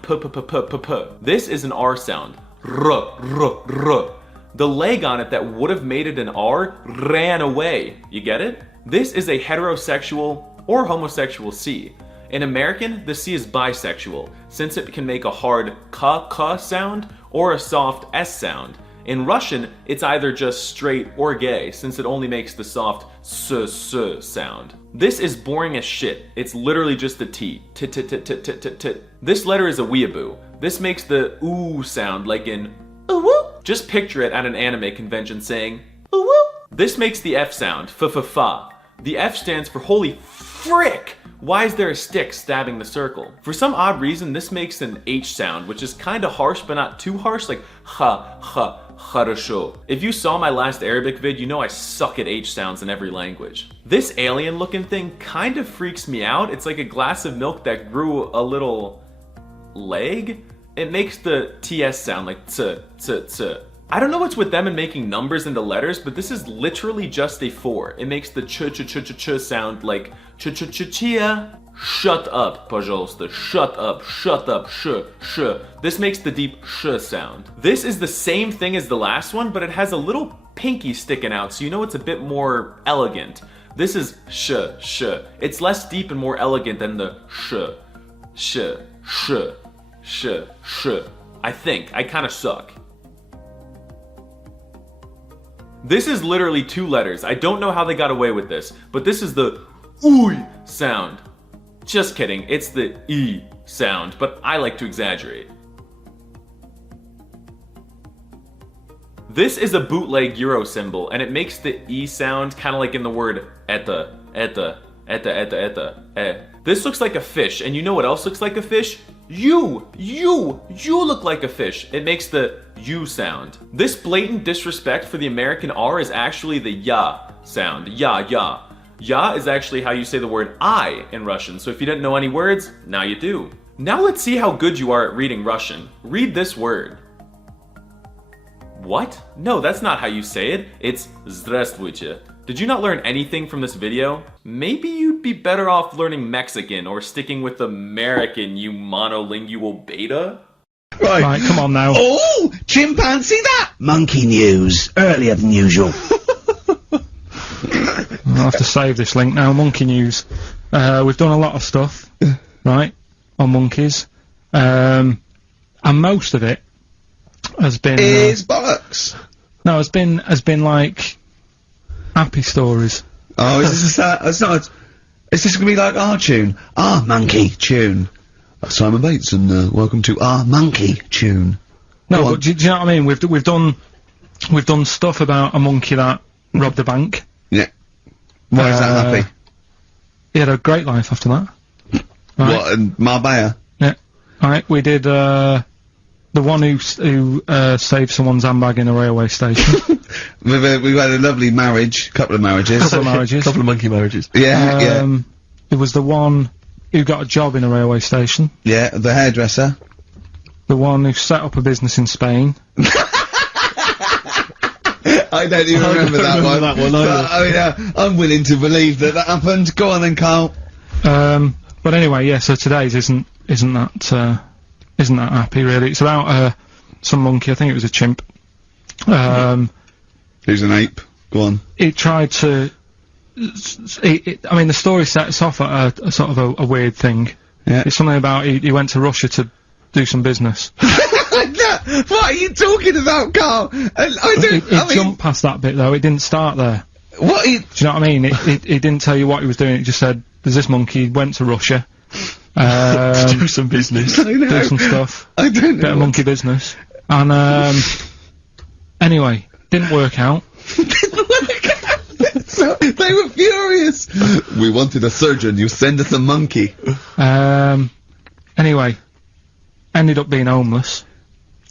This is an R sound. R. The leg on it that would have made it an R ran away. You get it? This is a heterosexual or homosexual C. In American, the C is bisexual, since it can make a hard k sound or a soft S sound. In Russian, it's either just straight or gay, since it only makes the soft s sound. This is boring as shit. It's literally just a T. This letter is a weeaboo. This makes the oo sound like in ooh. Just picture it at an anime convention saying ooh. This makes the F sound, fa. The F stands for holy frick! Why is there a stick stabbing the circle? For some odd reason, this makes an H sound, which is kinda harsh but not too harsh, like хорошо. If you saw my last Arabic vid, you know I suck at H sounds in every language. This alien looking thing kind of freaks me out. It's like a glass of milk that grew a little leg. It makes the TS sound like ts. I don't know what's with them and making numbers into letters, but this is literally just a 4. It makes the ch sound like ch-ch-ch-chia. Shut up, пожалуйста. Shut up, sh. This makes the deep sh sound. This is the same thing as the last one, but it has a little pinky sticking out, so you know it's a bit more elegant. This is sh. It's less deep and more elegant than the sh. I think. I kinda suck. This is literally 2 letters. I don't know how they got away with this, but this is the ooy sound. Just kidding, it's the E sound, but I like to exaggerate. This is a bootleg Euro symbol, and it makes the E sound kind of like in the word etta. This looks like a fish, and you know what else looks like a fish? You look like a fish. It makes the U sound. This blatant disrespect for the American R is actually the ya sound. Ya. Ya is actually how you say the word I in Russian, so if you didn't know any words, now you do. Now let's see how good you are at reading Russian. Read this word. What? No, that's not how you say it. It's здравствуйте. Did you not learn anything from this video? Maybe you'd be better off learning Mexican or sticking with American, you monolingual beta? Right, come on now. Oh, chimpanzee that! Monkey news, earlier than usual. I'll have to save this link now. Monkey news. We've done a lot of stuff, right, on monkeys. And most of it has been... Is bollocks. No, has been like happy stories. Oh, is this a sad... It's not... Is this gonna be like our tune? Our monkey tune. Simon Bates, and welcome to our monkey tune. No, but do you know what I mean? We've done stuff about a monkey that robbed a bank. Yeah. Why is that happy? He had a great life after that. Right. What, in Marbella? Yeah. Right, we did, the one who saved someone's handbag in a railway station. We've had a lovely marriage, couple of marriages. Couple of monkey marriages. Yeah, It was the one who got a job in a railway station. Yeah, the hairdresser. The one who set up a business in Spain. I don't even remember that one. I mean, I'm willing to believe that happened. Go on then, Carl. But anyway, yeah, so today's isn't that happy, really. It's about, some monkey, I think it was a chimp. Who's an ape? Go on. It tried to... I mean, the story sets off at a sort of a weird thing. Yeah. It's something about he went to Russia to do some business. What are you talking about, Carl? I don't... It jumped past that bit, though. It didn't start there. What? Do you know what I mean? It didn't tell you what he was doing. It just said, there's this monkey, went to Russia. To do some business. I know. Do some stuff. I don't know. Bit of monkey business. And, anyway, didn't work out. So, they were furious. We wanted a surgeon, you send us a monkey. Anyway, ended up being homeless.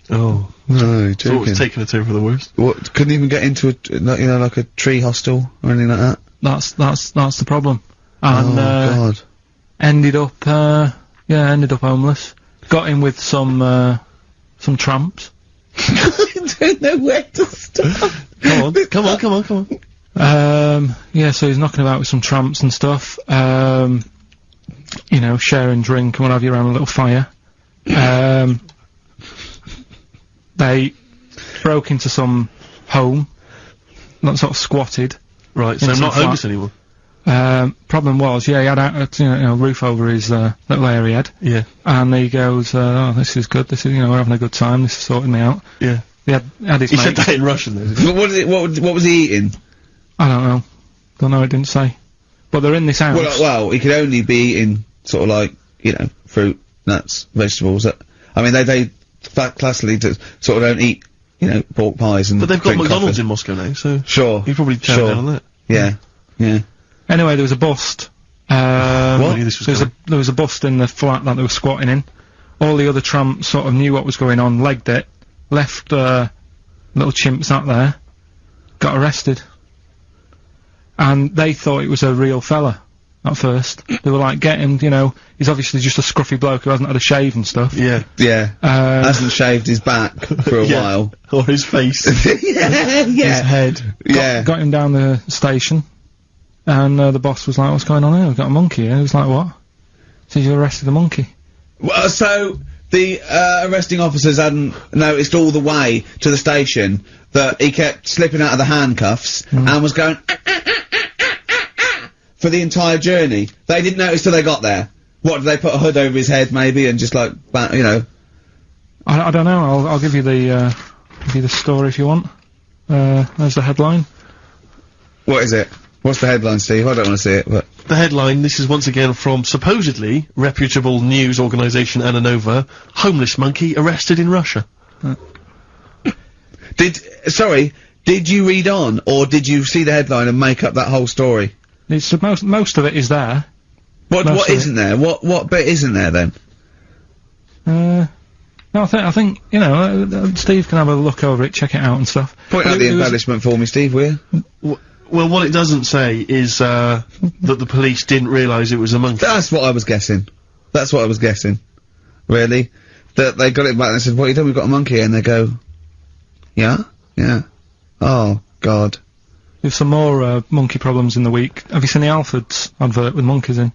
Oh. No, So it was taking a turn for the worst. What, couldn't even get into like a tree hostel or anything like that? That's the problem. And, God. ended up homeless. Got in with some tramps. I don't know where to start. Come on. Yeah, so he's knocking about with some tramps and stuff. You know, sharing drink and what have you around a little fire. They broke into some home, not sort of squatted. Right, so I'm not homeless anymore. Problem was, yeah, he had a roof over his little area head. Yeah. And he goes, oh, this is good. This is, we're having a good time. This is sorting me out. Yeah. He had his He mates. said that in Russian, though. Did he? What was he eating? I don't know. Don't know. It didn't say. But they're in this house. Well, he could only be eating sort of like fruit, nuts, vegetables. I mean, they classically sort of don't eat pork pies and. But they've got drink McDonald's coffee. in Moscow now, so Sure. you probably turned down on that. Yeah. Anyway, there was a bust. What? I knew this was There was a bust in the flat that they were squatting in. All the other tramps sort of knew what was going on, legged it, left little chimps out there, got arrested. And they thought it was a real fella. at first. They were like, get him, you know, he's obviously just a scruffy bloke who hasn't had a shave and stuff. Yeah. Yeah. Hasn't shaved his back for a while. Or his face. Yeah. His head. Got him down the station, and the boss was like, what's going on here? We've got a monkey here. He was like, what? So you arrested a monkey? Well, so the arresting officers hadn't noticed all the way to the station that he kept slipping out of the handcuffs and was going for the entire journey. They didn't notice till they got there. What, did they put a hood over his head maybe and just like, you know? I don't know. I'll give you the story if you want. There's the headline. What is it? What's the headline, Steve? I don't want to see it, but... The headline, this is once again from supposedly reputable news organisation Ananova, homeless monkey arrested in Russia. Did you read on, or did you see the headline and make up that whole story? It's most of it is there. What isn't there? What bit isn't there then? No, I think you know. Steve can have a look over it, check it out and stuff. Point out the embellishment for me, Steve, will you? Well, what it doesn't say is that the police didn't realise it was a monkey. That's what I was guessing. That's what I was guessing. Really, that they got it back and they said, "What you done? We've got a monkey," and they go, "Yeah, yeah." Oh God. There's some more monkey problems in the week. Have you seen the Alfords advert with monkeys in?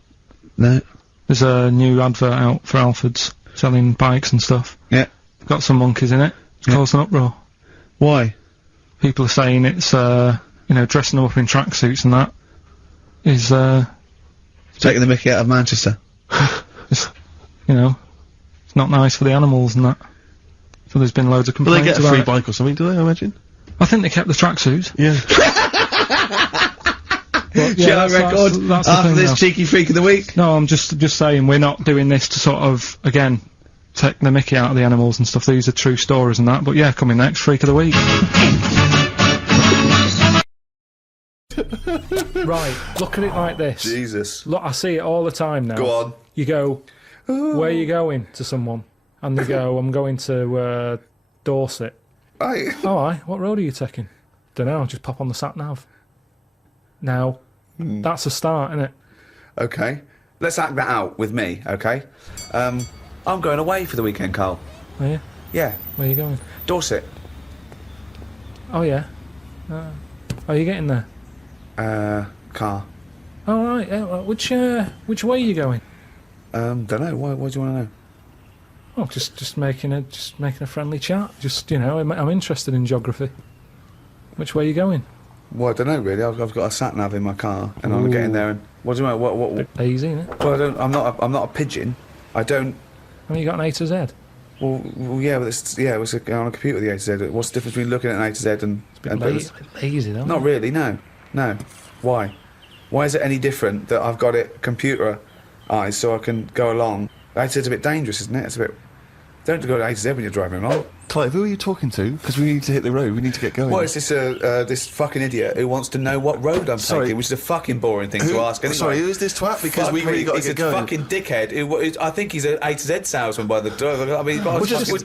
No. There's a new advert out for Alfords selling bikes and stuff. Yeah. Got some monkeys in it. It's caused an uproar. Why? People are saying it's you know, dressing them up in tracksuits and that is taking the mickey out of Manchester. It's, you know, it's not nice for the animals and that. So there's been loads of complaints. Will they get a about free it. bike or something? Do they? I imagine. I think they kept the tracksuits. Yeah. But, Shall I record that's the after thing this now. cheeky freak of the week? No, I'm just saying we're not doing this to sort of again take the mickey out of the animals and stuff. These are true stories and that. But yeah, coming next, freak of the week. Right, look at it like this. Jesus. Look, I see it all the time now. Go on. You go, where are you going to someone? And they go, I'm going to Dorset. Aye. Oh, aye, what road are you taking? Dunno, just pop on the sat-nav. Now, that's a start, isn't it? Okay. Let's act that out with me, okay? I'm going away for the weekend, Carl. Are you? Yeah. Where are you going? Dorset. Oh, yeah. Are you getting there? Car. Oh, right, yeah, well, which way are you going? Dunno, why do you want to know? Oh, just making a friendly chat. Just, you know, I'm interested in geography. Which way are you going? Well, I don't know really. I've got a sat nav in my car, and I'm getting there. And what do you mean? What? Easy, isn't it? Well, I'm not a pigeon. I don't. I mean, you got an A to Z. Well, yeah, but it's on a computer with the A to Z. What's the difference between looking at an A to Z and? Lazy, though. Not really. No. Why? Why is it any different that I've got it computerised so I can go along? A to Z's a bit dangerous, isn't it? It's a bit. Don't go to A to Z when you're driving along. Clive, who are you talking to? Because we need to hit the road. We need to get going. What is this? This fucking idiot who wants to know what road I'm taking, which is a fucking boring thing to ask. Anyway. Sorry, who is this twat? Because we really got to get going. He's a fucking dickhead. I think he's an A to Z salesman by the door. I mean,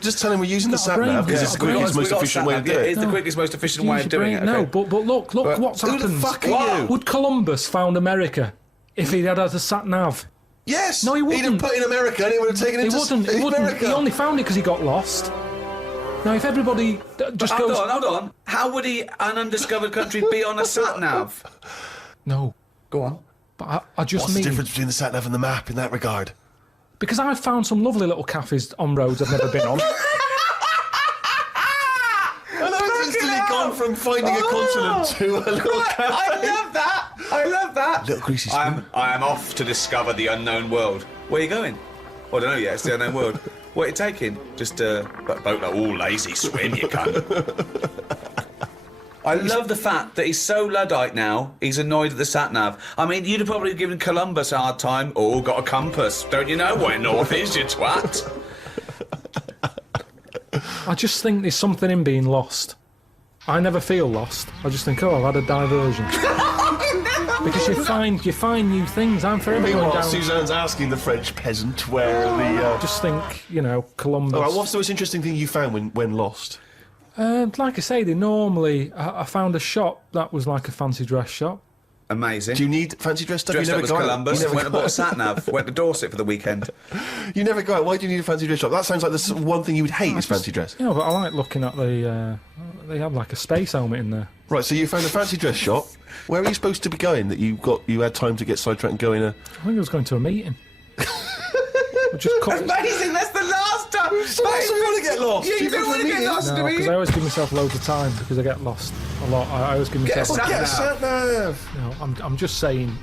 just tell him we're using the sat nav because it's the quickest, most efficient way to do it. It's the quickest, most efficient way of doing it. No, but look what's happened. Who the fuck are you? Would Columbus found America if he had a sat nav? Yes. No, he wouldn't. He'd have put in America and he would have taken it to He wouldn't. America. He only found it because he got lost. Now, if everybody just goes... Hold on. How would an undiscovered country be on a sat-nav? No. Go on. But I just What's mean... the difference between the sat-nav and the map in that regard? Because I've found some lovely little cafes on roads I've never been on. And I've instantly gone from finding a continent to a little cafe. I love that! Little greasy spoon. I am off to discover the unknown world. Where are you going? Well, I don't know yet, it's the unknown world. What are you taking? Just a boat like all lazy swim, you cunt. I love the fact that he's so Luddite now, he's annoyed at the sat-nav. I mean, you'd have probably given Columbus a hard time. Oh, got a compass. Don't you know where north is, you twat? I just think there's something in being lost. I never feel lost. I just think, oh, I've had a diversion. Because you find new things. I'm forever going Meanwhile, down... Suzanne's asking the French peasant where the... Just think, you know, Columbus... Alright, what's the most interesting thing you found when lost? Like I say, they normally... I found a shop that was like a fancy dress shop. Amazing. Do you need fancy dress stuff? Dressed You up never as go out. Columbus, You never went and go bought a out. sat-nav, went to Dorset for the weekend. You never go out. Why do you need a fancy dress shop? That sounds like the one thing you would hate is fancy dress. Yeah, but I like looking at the, they have like a space helmet in there. Right, so you found a fancy dress shop. Where are you supposed to be going that you had time to get sidetracked and go in a... I think I was going to a meeting. Amazing, that's the last time! So you want to get lost? Yeah, you don't want to get lost, No, do because you? I always give myself loads of time because I get lost a lot. I always give myself... Get a sat-nav! No, I'm just saying,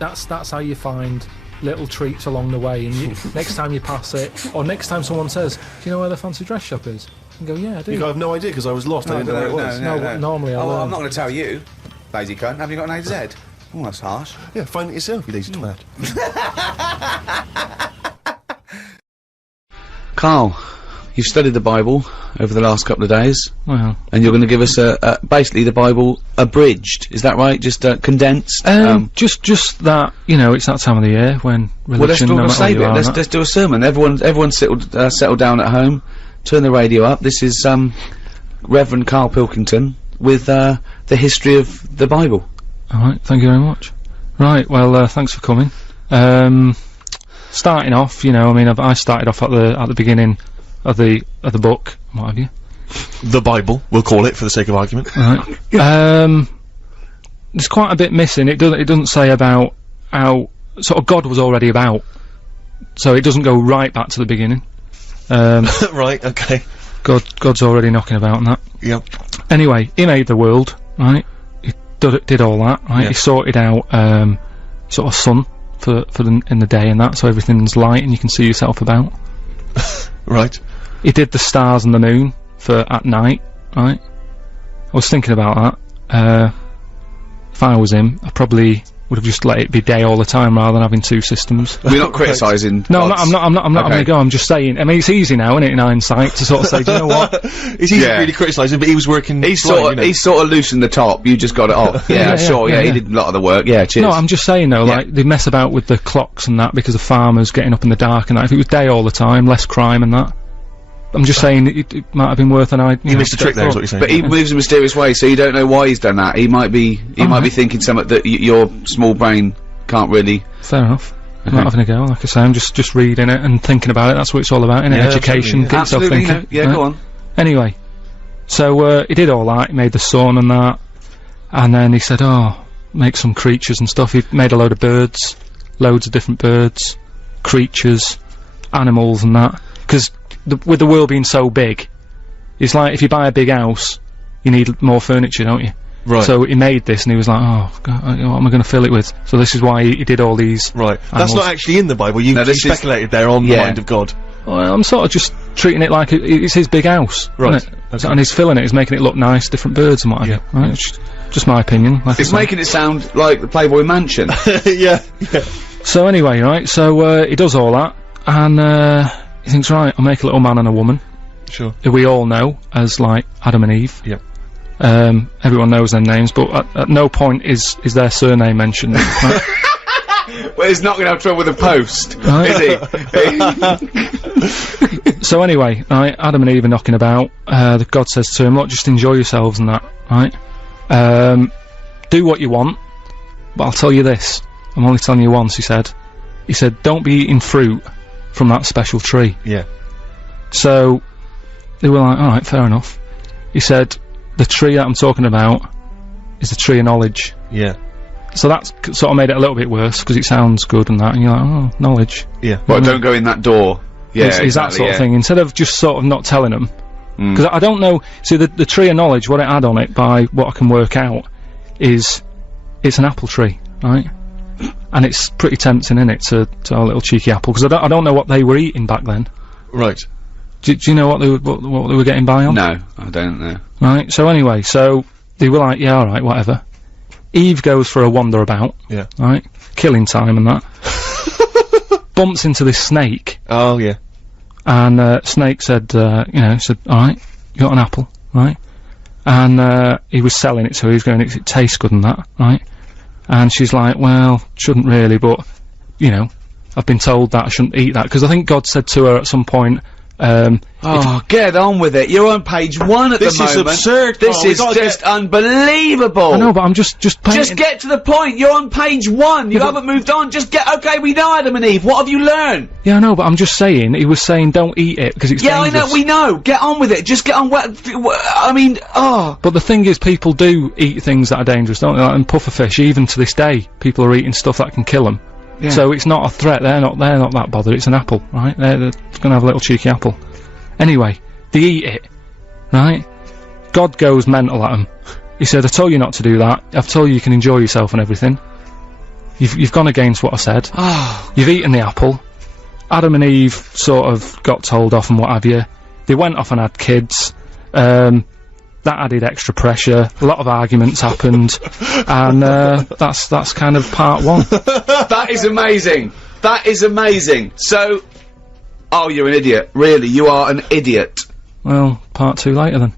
that's how you find little treats along the way, and next time you pass it, or next time someone says, do you know where the fancy dress shop is? You go, yeah, I do. You go, I have no idea because I was lost. I didn't know where it was. No, normally I Oh, well, learn. I'm not going to tell you, lazy cunt. Have you got an AZ? Oh, that's harsh. Yeah, find it yourself, you lazy twat. Carl, you've studied the Bible over the last couple of days, Well, and you're going to give us basically the Bible abridged. Is that right? Just condensed. just that, it's that time of the year when Well, let's religion, no matter save who you it. are, Let's do a sermon. Everyone settled down at home. Turn the radio up. This is Reverend Karl Pilkington with the history of the Bible. Alright, thank you very much. Right, well, thanks for coming. Starting off, I started off at the beginning of the book, what have you. The Bible, we'll call it for the sake of argument. Right. There's quite a bit missing. It doesn't say about how sort of God was already about, so it doesn't go right back to the beginning. Right, okay. God's already knocking about and that. Yep. Anyway, he made the world, right? He did all that, right? Yeah. He sorted out sort of sun for in the day and that, so everything's light and you can see yourself about. Right. He did the stars and the moon for at night, right? I was thinking about that. If I was him, I probably would have just let it be day all the time rather than having two systems. We're not criticising. No, gods. I'm not Okay. having a go. I'm just saying. I mean, it's easy now, isn't it, in hindsight, to sort of say, do you know what? It's easy to really criticise him, but he was working... He sort of loosened the top. You just got it off. Yeah, sure. Yeah, he did a lot of the work. Yeah, cheers. No, I'm just saying though, like they mess about with the clocks and that because of farmers getting up in the dark and that. If it was day all the time, less crime and that. I'm just saying it might have been worth an idea. He missed the trick there, is what you're saying. But he moves in mysterious ways, so you don't know why he's done that. He might be thinking something that your small brain can't really. Fair enough. I'm not having a go. Like I say, I'm just reading it and thinking about it. That's what it's all about, innit? Yeah, Education, get yourself Absolutely. thinking. Yeah, right? go on. Anyway, so he did all that. He made the sun and that, and then he said, "Oh, make some creatures and stuff." He made a load of birds, loads of different birds, creatures, animals, and that. Because with the world being so big, it's like if you buy a big house, you need more furniture, don't you? Right. So he made this, and he was like, "Oh, God, what am I going to fill it with?" So this is why he did all these. Right. That's animals. not actually in the Bible. You speculated there on the mind of God. Well, I'm sort of just treating it like it's his big house, Right. isn't it? Okay. And he's filling it, he's making it look nice, different birds and what have you. Right? It's just my opinion. Like It's making it sound like the Playboy Mansion. Yeah. So anyway, right, so he does all that, and he thinks, right, I'll make a little man and a woman, Sure. who we all know as, like, Adam and Eve. Yep. Everyone knows their names, but at no point is their surname mentioned. Right? Well, he's not going to have trouble with the post, is he? So anyway, right, Adam and Eve are knocking about. God says to him, "Look, just enjoy yourselves and that, right? Do what you want, but I'll tell you this. I'm only telling you once," he said. He said, "Don't be eating fruit from that special tree." Yeah. So they were like, "Alright, fair enough." He said, "The tree that I'm talking about is the tree of knowledge." Yeah. So that's sort of made it a little bit worse, because it sounds good and that, and you're like, "Oh, knowledge." Yeah. Well, don't go in that door. Yeah, It's that exactly, sort of thing. Instead of just sort of not telling them. Because I don't know, see the tree of knowledge, what it had on it by what I can work out is, it's an apple tree, right? And it's pretty tempting, innit, to have a little cheeky apple, because I don't know what they were eating back then. Right. Do you know what they were getting by on? No, I don't know. Right, so anyway, so they were like, yeah, alright, whatever. Eve goes for a wander about, Yeah. right? Killing time and that. Bumps into this snake, Oh, yeah. and Snake said, alright, you got an apple, right? And he was selling it, so he was going, it tastes good and that, right? And she's like, well, shouldn't really, but, I've been told that I shouldn't eat that, because I think God said to her at some point, Oh, get on with it. You're on page 1 at the moment. This is absurd. This is just unbelievable. I know, but I'm just Just get to the point. You're on page 1. You haven't moved on. Just get. Okay, we know Adam and Eve. What have you learned? Yeah, I know, but I'm just saying. He was saying don't eat it because it's dangerous. Yeah, I know. We know. Get on with it. Just get on. I mean, But the thing is, people do eat things that are dangerous, don't they? Like, and pufferfish, even to this day, people are eating stuff that can kill them. Yeah. So it's not a threat. They're not that bothered. It's an apple, right? They're gonna have a little cheeky apple. Anyway, they eat it, right? God goes mental at them. He said, I told you not to do that. I've told you you can enjoy yourself and everything. You've gone against what I said. You've eaten the apple. Adam and Eve sort of got told off and what have you. They went off and had kids. That added extra pressure. A lot of arguments happened. And that's kind of part 1. that is amazing. That is amazing. So, oh, you're an idiot. Really, you are an idiot. Well, part 2 later then.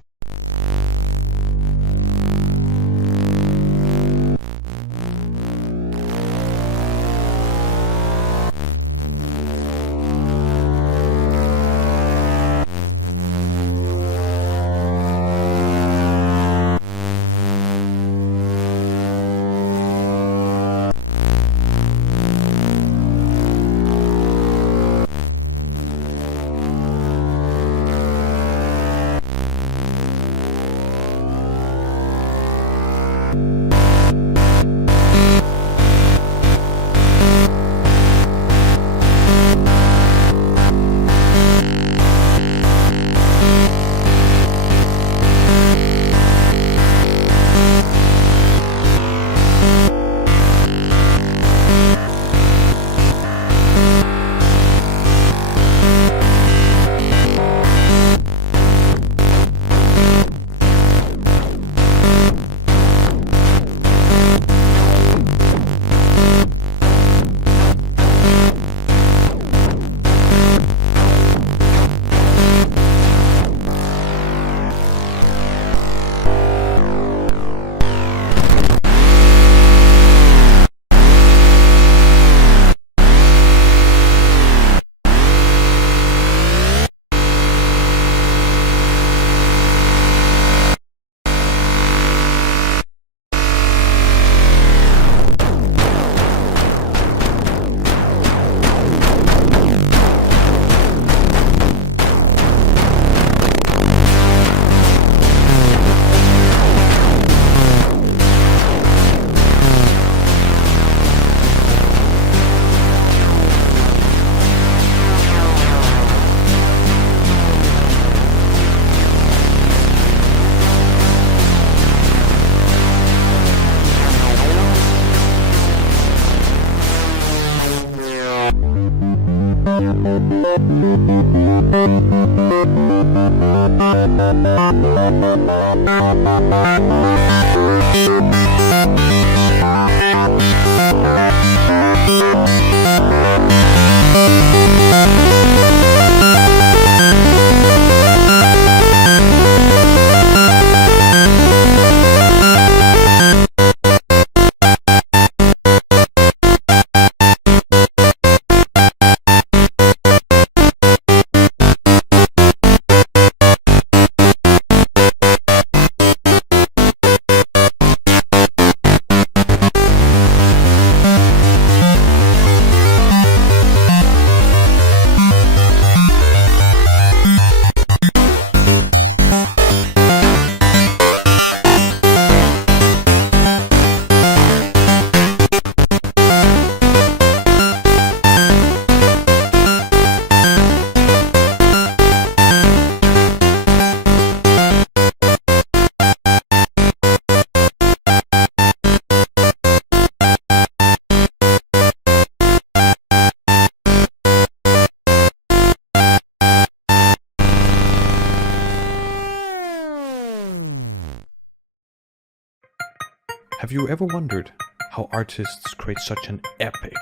Have you ever wondered how artists create such an epic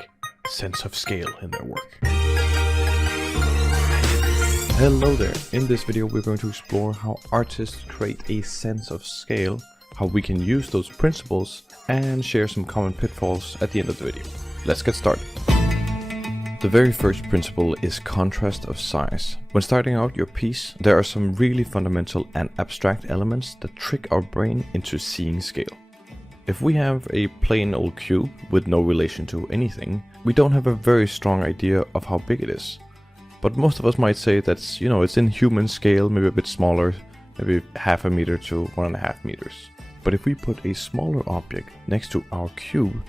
sense of scale in their work? Hello there! In this video we're going to explore how artists create a sense of scale, how we can use those principles, and share some common pitfalls at the end of the video. Let's get started. The very first principle is contrast of size. When starting out your piece, there are some really fundamental and abstract elements that trick our brain into seeing scale. If we have a plain old cube with no relation to anything, we don't have a very strong idea of how big it is. But most of us might say that's, it's in human scale, maybe a bit smaller, maybe 0.5 meter to 1.5 meters. But if we put a smaller object next to our cube,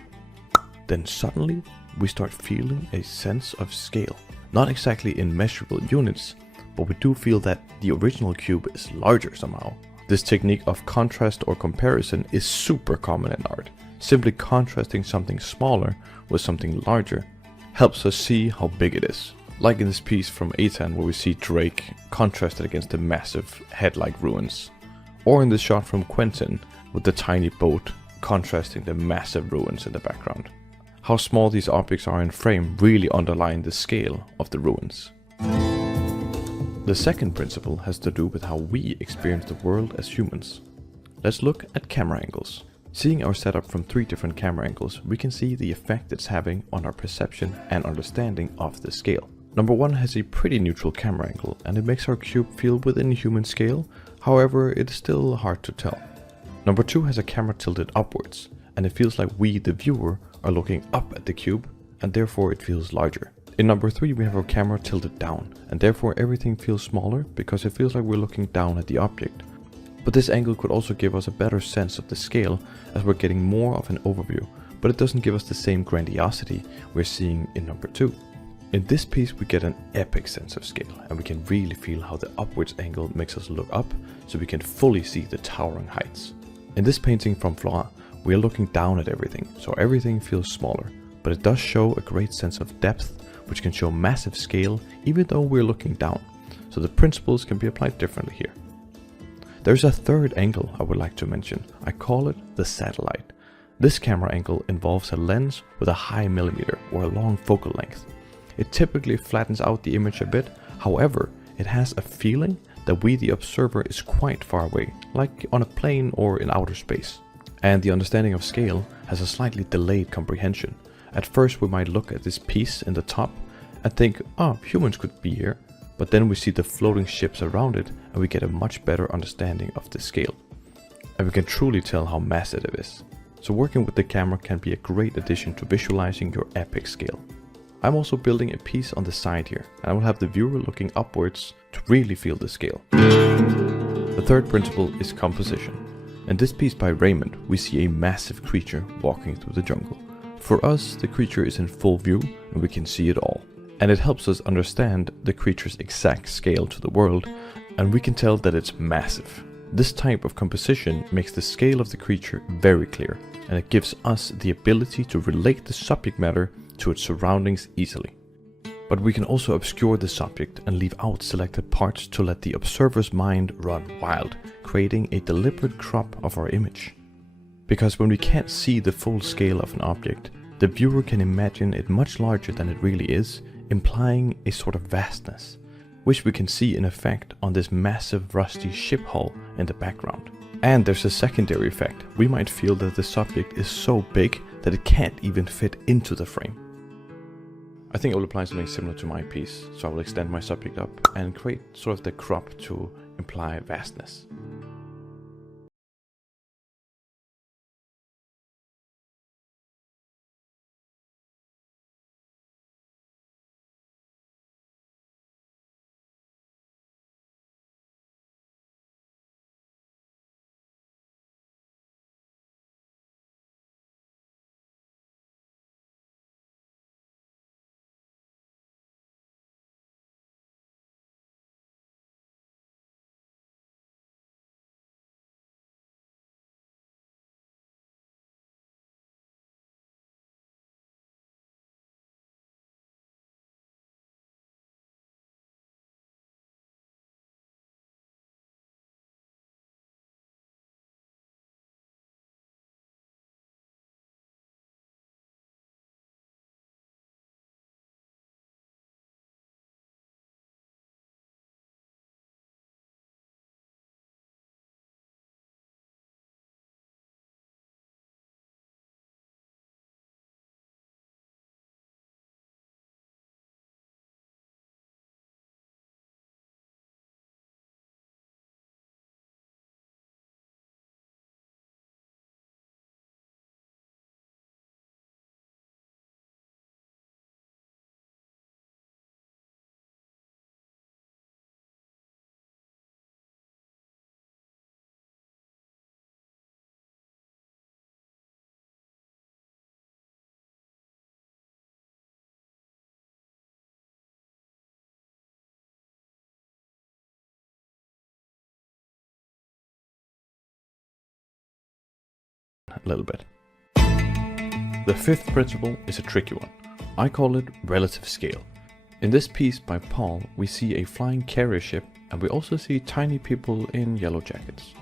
then suddenly we start feeling a sense of scale. Not exactly in measurable units, but we do feel that the original cube is larger somehow. This technique of contrast or comparison is super common in art. Simply contrasting something smaller with something larger helps us see how big it is. Like in this piece from Ethan where we see Drake contrasted against the massive head-like ruins. Or in this shot from Quentin with the tiny boat contrasting the massive ruins in the background. How small these objects are in frame really underline the scale of the ruins. The second principle has to do with how we experience the world as humans. Let's look at camera angles. Seeing our setup from 3 different camera angles, we can see the effect it's having on our perception and understanding of the scale. Number 1 has a pretty neutral camera angle and it makes our cube feel within human scale, however it is still hard to tell. Number 2 has a camera tilted upwards and it feels like we, the viewer, are looking up at the cube and therefore it feels larger. In number 3 we have our camera tilted down and therefore everything feels smaller because it feels like we're looking down at the object. But this angle could also give us a better sense of the scale as we're getting more of an overview, but it doesn't give us the same grandiosity we're seeing in number 2. In this piece we get an epic sense of scale and we can really feel how the upwards angle makes us look up so we can fully see the towering heights. In this painting from Flora, we are looking down at everything, so everything feels smaller, but it does show a great sense of depth which can show massive scale even though we're looking down, so the principles can be applied differently here. There's a third angle I would like to mention. I call it the satellite. This camera angle involves a lens with a high millimeter or a long focal length. It typically flattens out the image a bit, however, it has a feeling that we the observer is quite far away, like on a plane or in outer space. And the understanding of scale has a slightly delayed comprehension. At first we might look at this piece in the top and think, oh, humans could be here, but then we see the floating ships around it and we get a much better understanding of the scale. And we can truly tell how massive it is. So working with the camera can be a great addition to visualizing your epic scale. I'm also building a piece on the side here, and I will have the viewer looking upwards to really feel the scale. The third principle is composition. In this piece by Raymond, we see a massive creature walking through the jungle. For us, the creature is in full view and we can see it all. And it helps us understand the creature's exact scale to the world, and we can tell that it's massive. This type of composition makes the scale of the creature very clear, and it gives us the ability to relate the subject matter to its surroundings easily. But we can also obscure the subject and leave out selected parts to let the observer's mind run wild, creating a deliberate crop of our image. Because when we can't see the full scale of an object, the viewer can imagine it much larger than it really is, implying a sort of vastness, which we can see in effect on this massive rusty ship hull in the background. And there's a secondary effect. We might feel that the subject is so big that it can't even fit into the frame. I think I will apply something similar to my piece, so I will extend my subject up and create sort of the crop to imply vastness. a little bit. The fifth principle is a tricky one. I call it relative scale. In this piece by Paul, we see a flying carrier ship, and we also see tiny people in yellow jackets.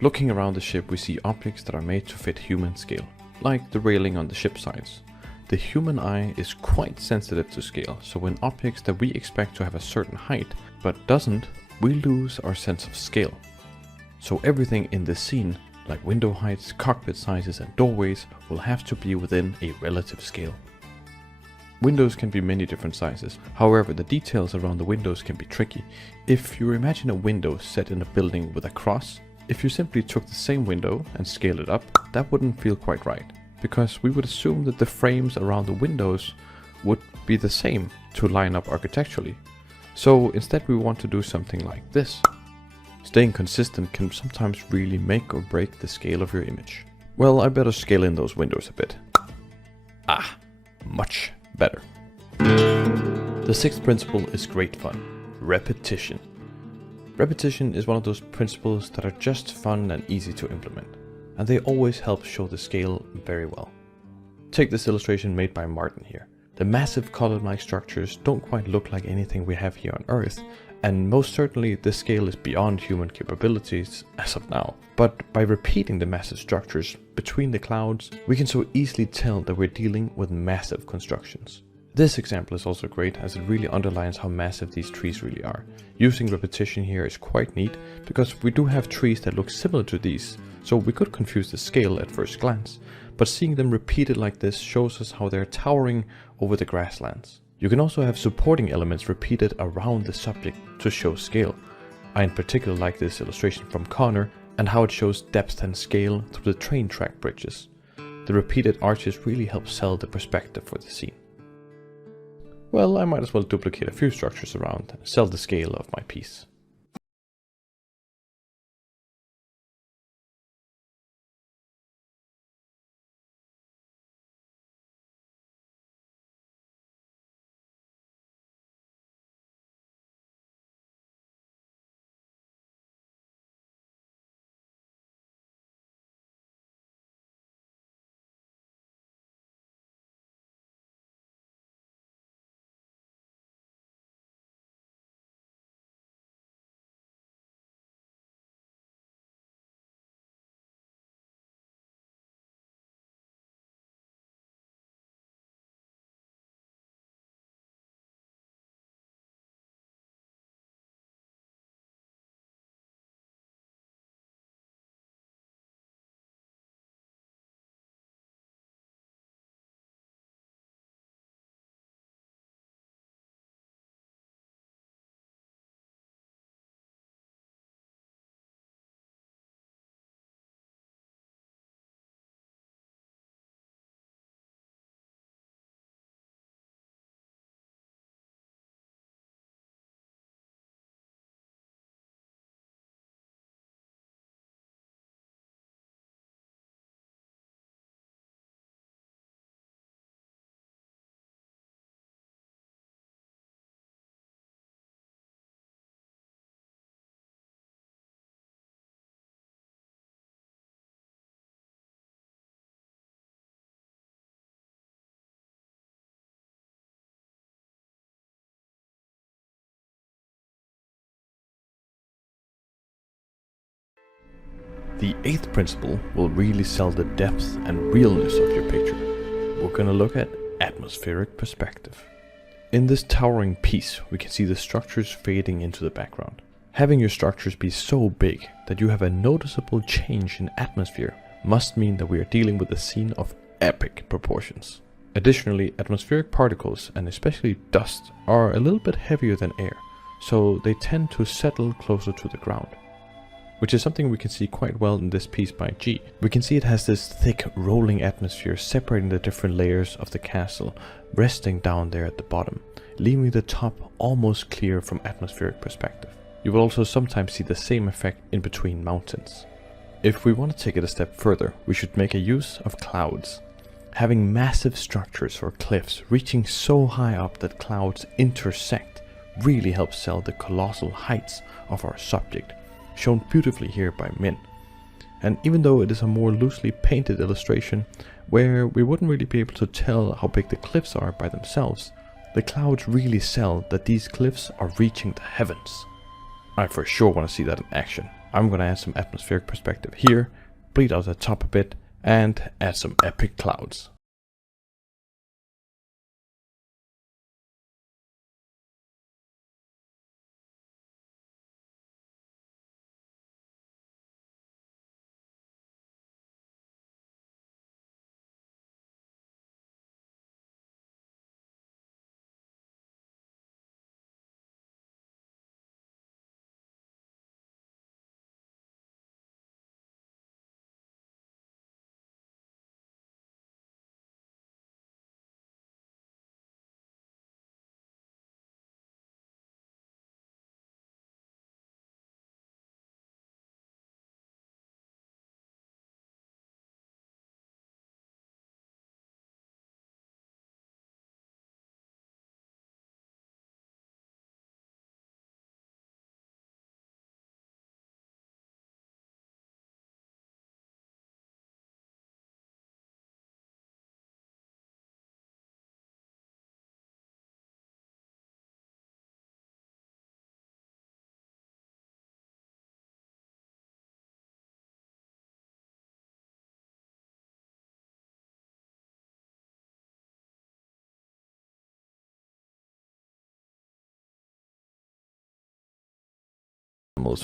Looking around the ship, we see objects that are made to fit human scale, like the railing on the ship sides. The human eye is quite sensitive to scale, so when objects that we expect to have a certain height, but doesn't, we lose our sense of scale. So everything in this scene, like window heights, cockpit sizes and doorways, will have to be within a relative scale. Windows can be many different sizes, however the details around the windows can be tricky. If you imagine a window set in a building with a cross, if you simply took the same window and scaled it up, that wouldn't feel quite right, because we would assume that the frames around the windows would be the same to line up architecturally. So instead we want to do something like this. Staying consistent can sometimes really make or break the scale of your image. Well, I better scale in those windows a bit. Much better. The sixth principle is great fun. Repetition. Repetition is one of those principles that are just fun and easy to implement, and they always help show the scale very well. Take this illustration made by Martin here. The massive column-like structures don't quite look like anything we have here on Earth, and most certainly the scale is beyond human capabilities as of now. But by repeating the massive structures between the clouds, we can so easily tell that we're dealing with massive constructions. This example is also great as it really underlines how massive these trees really are. Using repetition here is quite neat because we do have trees that look similar to these, so we could confuse the scale at first glance, but seeing them repeated like this shows us how they're towering over the grasslands. You can also have supporting elements repeated around the subject to show scale. I in particular like this illustration from Connor and how it shows depth and scale through the train track bridges. The repeated arches really help sell the perspective for the scene. Well, I might as well duplicate a few structures around and sell the scale of my piece. The eighth principle will really sell the depth and realness of your picture. We're gonna look at atmospheric perspective. In this towering piece, we can see the structures fading into the background. Having your structures be so big that you have a noticeable change in atmosphere must mean that we are dealing with a scene of epic proportions. Additionally, atmospheric particles, and especially dust, are a little bit heavier than air, so they tend to settle closer to the ground, which is something we can see quite well in this piece by G. We can see it has this thick rolling atmosphere separating the different layers of the castle, resting down there at the bottom, leaving the top almost clear from atmospheric perspective. You will also sometimes see the same effect in between mountains. If we want to take it a step further, we should make a use of clouds. Having massive structures or cliffs reaching so high up that clouds intersect really helps sell the colossal heights of our subject, shown beautifully here by Min. And even though it is a more loosely painted illustration, where we wouldn't really be able to tell how big the cliffs are by themselves, the clouds really sell that these cliffs are reaching the heavens. I for sure want to see that in action. I'm gonna add some atmospheric perspective here, bleed out the top a bit, and add some epic clouds.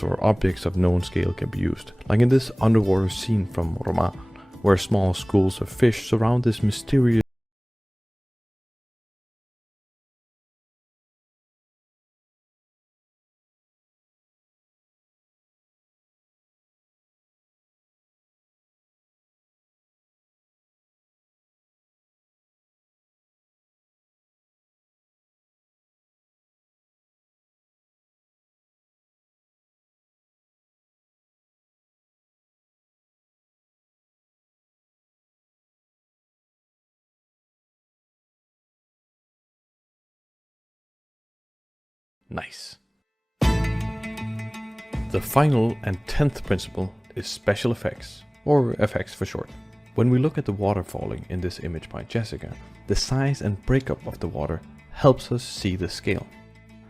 Or objects of known scale can be used, like in this underwater scene from Roma, where small schools of fish surround this mysterious nice. The final and 10th principle is special effects, or effects for short. When we look at the water falling in this image by Jessica, the size and breakup of the water helps us see the scale.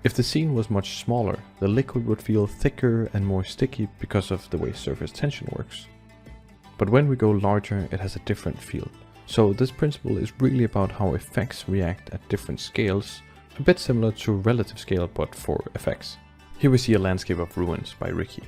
If the scene was much smaller, the liquid would feel thicker and more sticky because of the way surface tension works. But when we go larger, it has a different feel. So this principle is really about how effects react at different scales, a bit similar to relative scale but for effects. Here we see a landscape of ruins by Ricky,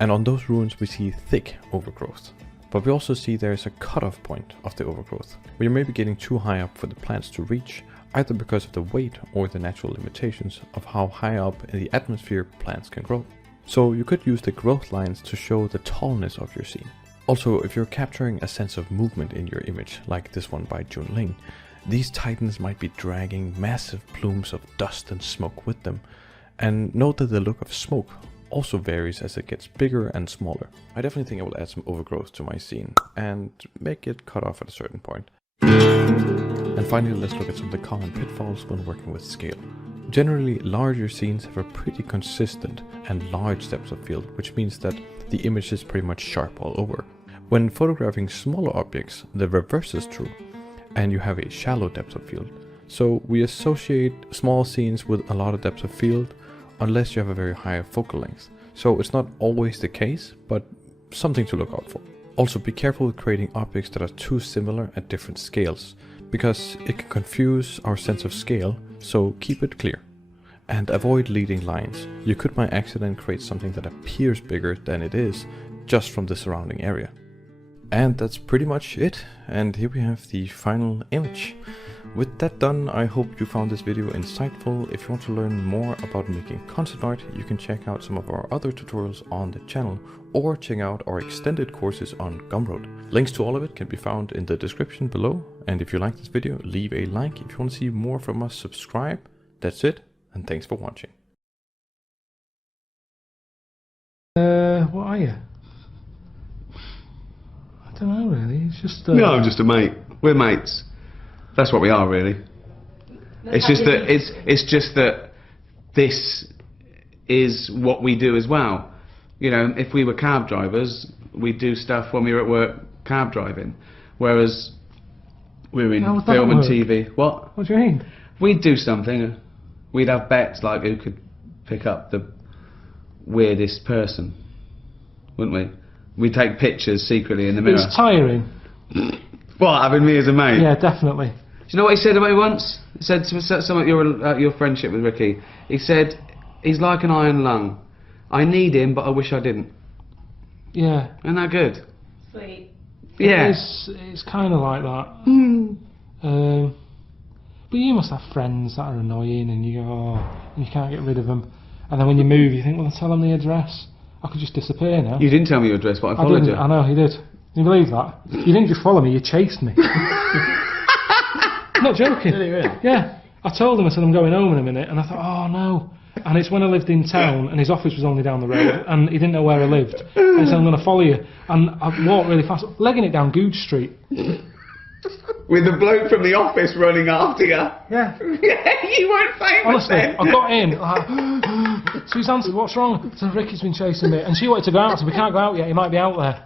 and on those ruins we see thick overgrowth. But we also see there is a cutoff point of the overgrowth, where you may be getting too high up for the plants to reach, either because of the weight or the natural limitations of how high up in the atmosphere plants can grow. So you could use the growth lines to show the tallness of your scene. Also, if you're capturing a sense of movement in your image, like this one by Jun Ling, these titans might be dragging massive plumes of dust and smoke with them. And note that the look of smoke also varies as it gets bigger and smaller. I definitely think I will add some overgrowth to my scene and make it cut off at a certain point. And finally, let's look at some of the common pitfalls when working with scale. Generally, larger scenes have a pretty consistent and large depth of field, which means that the image is pretty much sharp all over. When photographing smaller objects, the reverse is true, and you have a shallow depth of field. So we associate small scenes with a lot of depth of field unless you have a very high focal length. So it's not always the case, but something to look out for. Also be careful with creating objects that are too similar at different scales, because it can confuse our sense of scale, so keep it clear. And avoid leading lines. You could by accident create something that appears bigger than it is, just from the surrounding area. And that's pretty much it, and here we have the final image. With that done, I hope you found this video insightful. If you want to learn more about making concept art, you can check out some of our other tutorials on the channel, or check out our extended courses on Gumroad. Links to all of it can be found in the description below, and if you like this video, leave a like. If you want to see more from us, subscribe. That's it, and thanks for watching. What are you? I don't know really, it's just No, I'm just a mate. We're mates. That's what we are, really. It's just that this is what we do as well. You know, if we were cab drivers, we do stuff when we were at work cab driving, whereas we're in How would that film and work? TV. What? What do you mean? We'd do something. We'd have bets like who could pick up the weirdest person, wouldn't we? We'd take pictures secretly in the mirror. It's tiring. What, having me as a mate? Yeah, definitely. Do you know what he said about me once? He said something your friendship with Ricky. He said, he's like an iron lung. I need him, but I wish I didn't. Yeah. Isn't that good? Sweet. Yeah. It's kind of like that. But you must have friends that are annoying, and you go, oh, and you can't get rid of them. And then when you move, you think, well, tell them the address. I could just disappear now. You didn't tell me your address, but I I followed didn't. you. I know, he did. Can you believe that? You didn't just follow me, you chased me. Not joking. Did he really? Yeah. I told him, I said, I'm going home in a minute, and I thought, oh no. And it's when I lived in town, and his office was only down the road, and he didn't know where I lived. And he said, I'm going to follow you. And I walked really fast, legging it down Googe Street. With the bloke from the office running after you. Yeah. Yeah, you weren't famous Honestly, then. I got in, like, Suzanne said, what's wrong? So Ricky's been chasing me, and she wanted to go out, so we can't go out yet, he might be out there.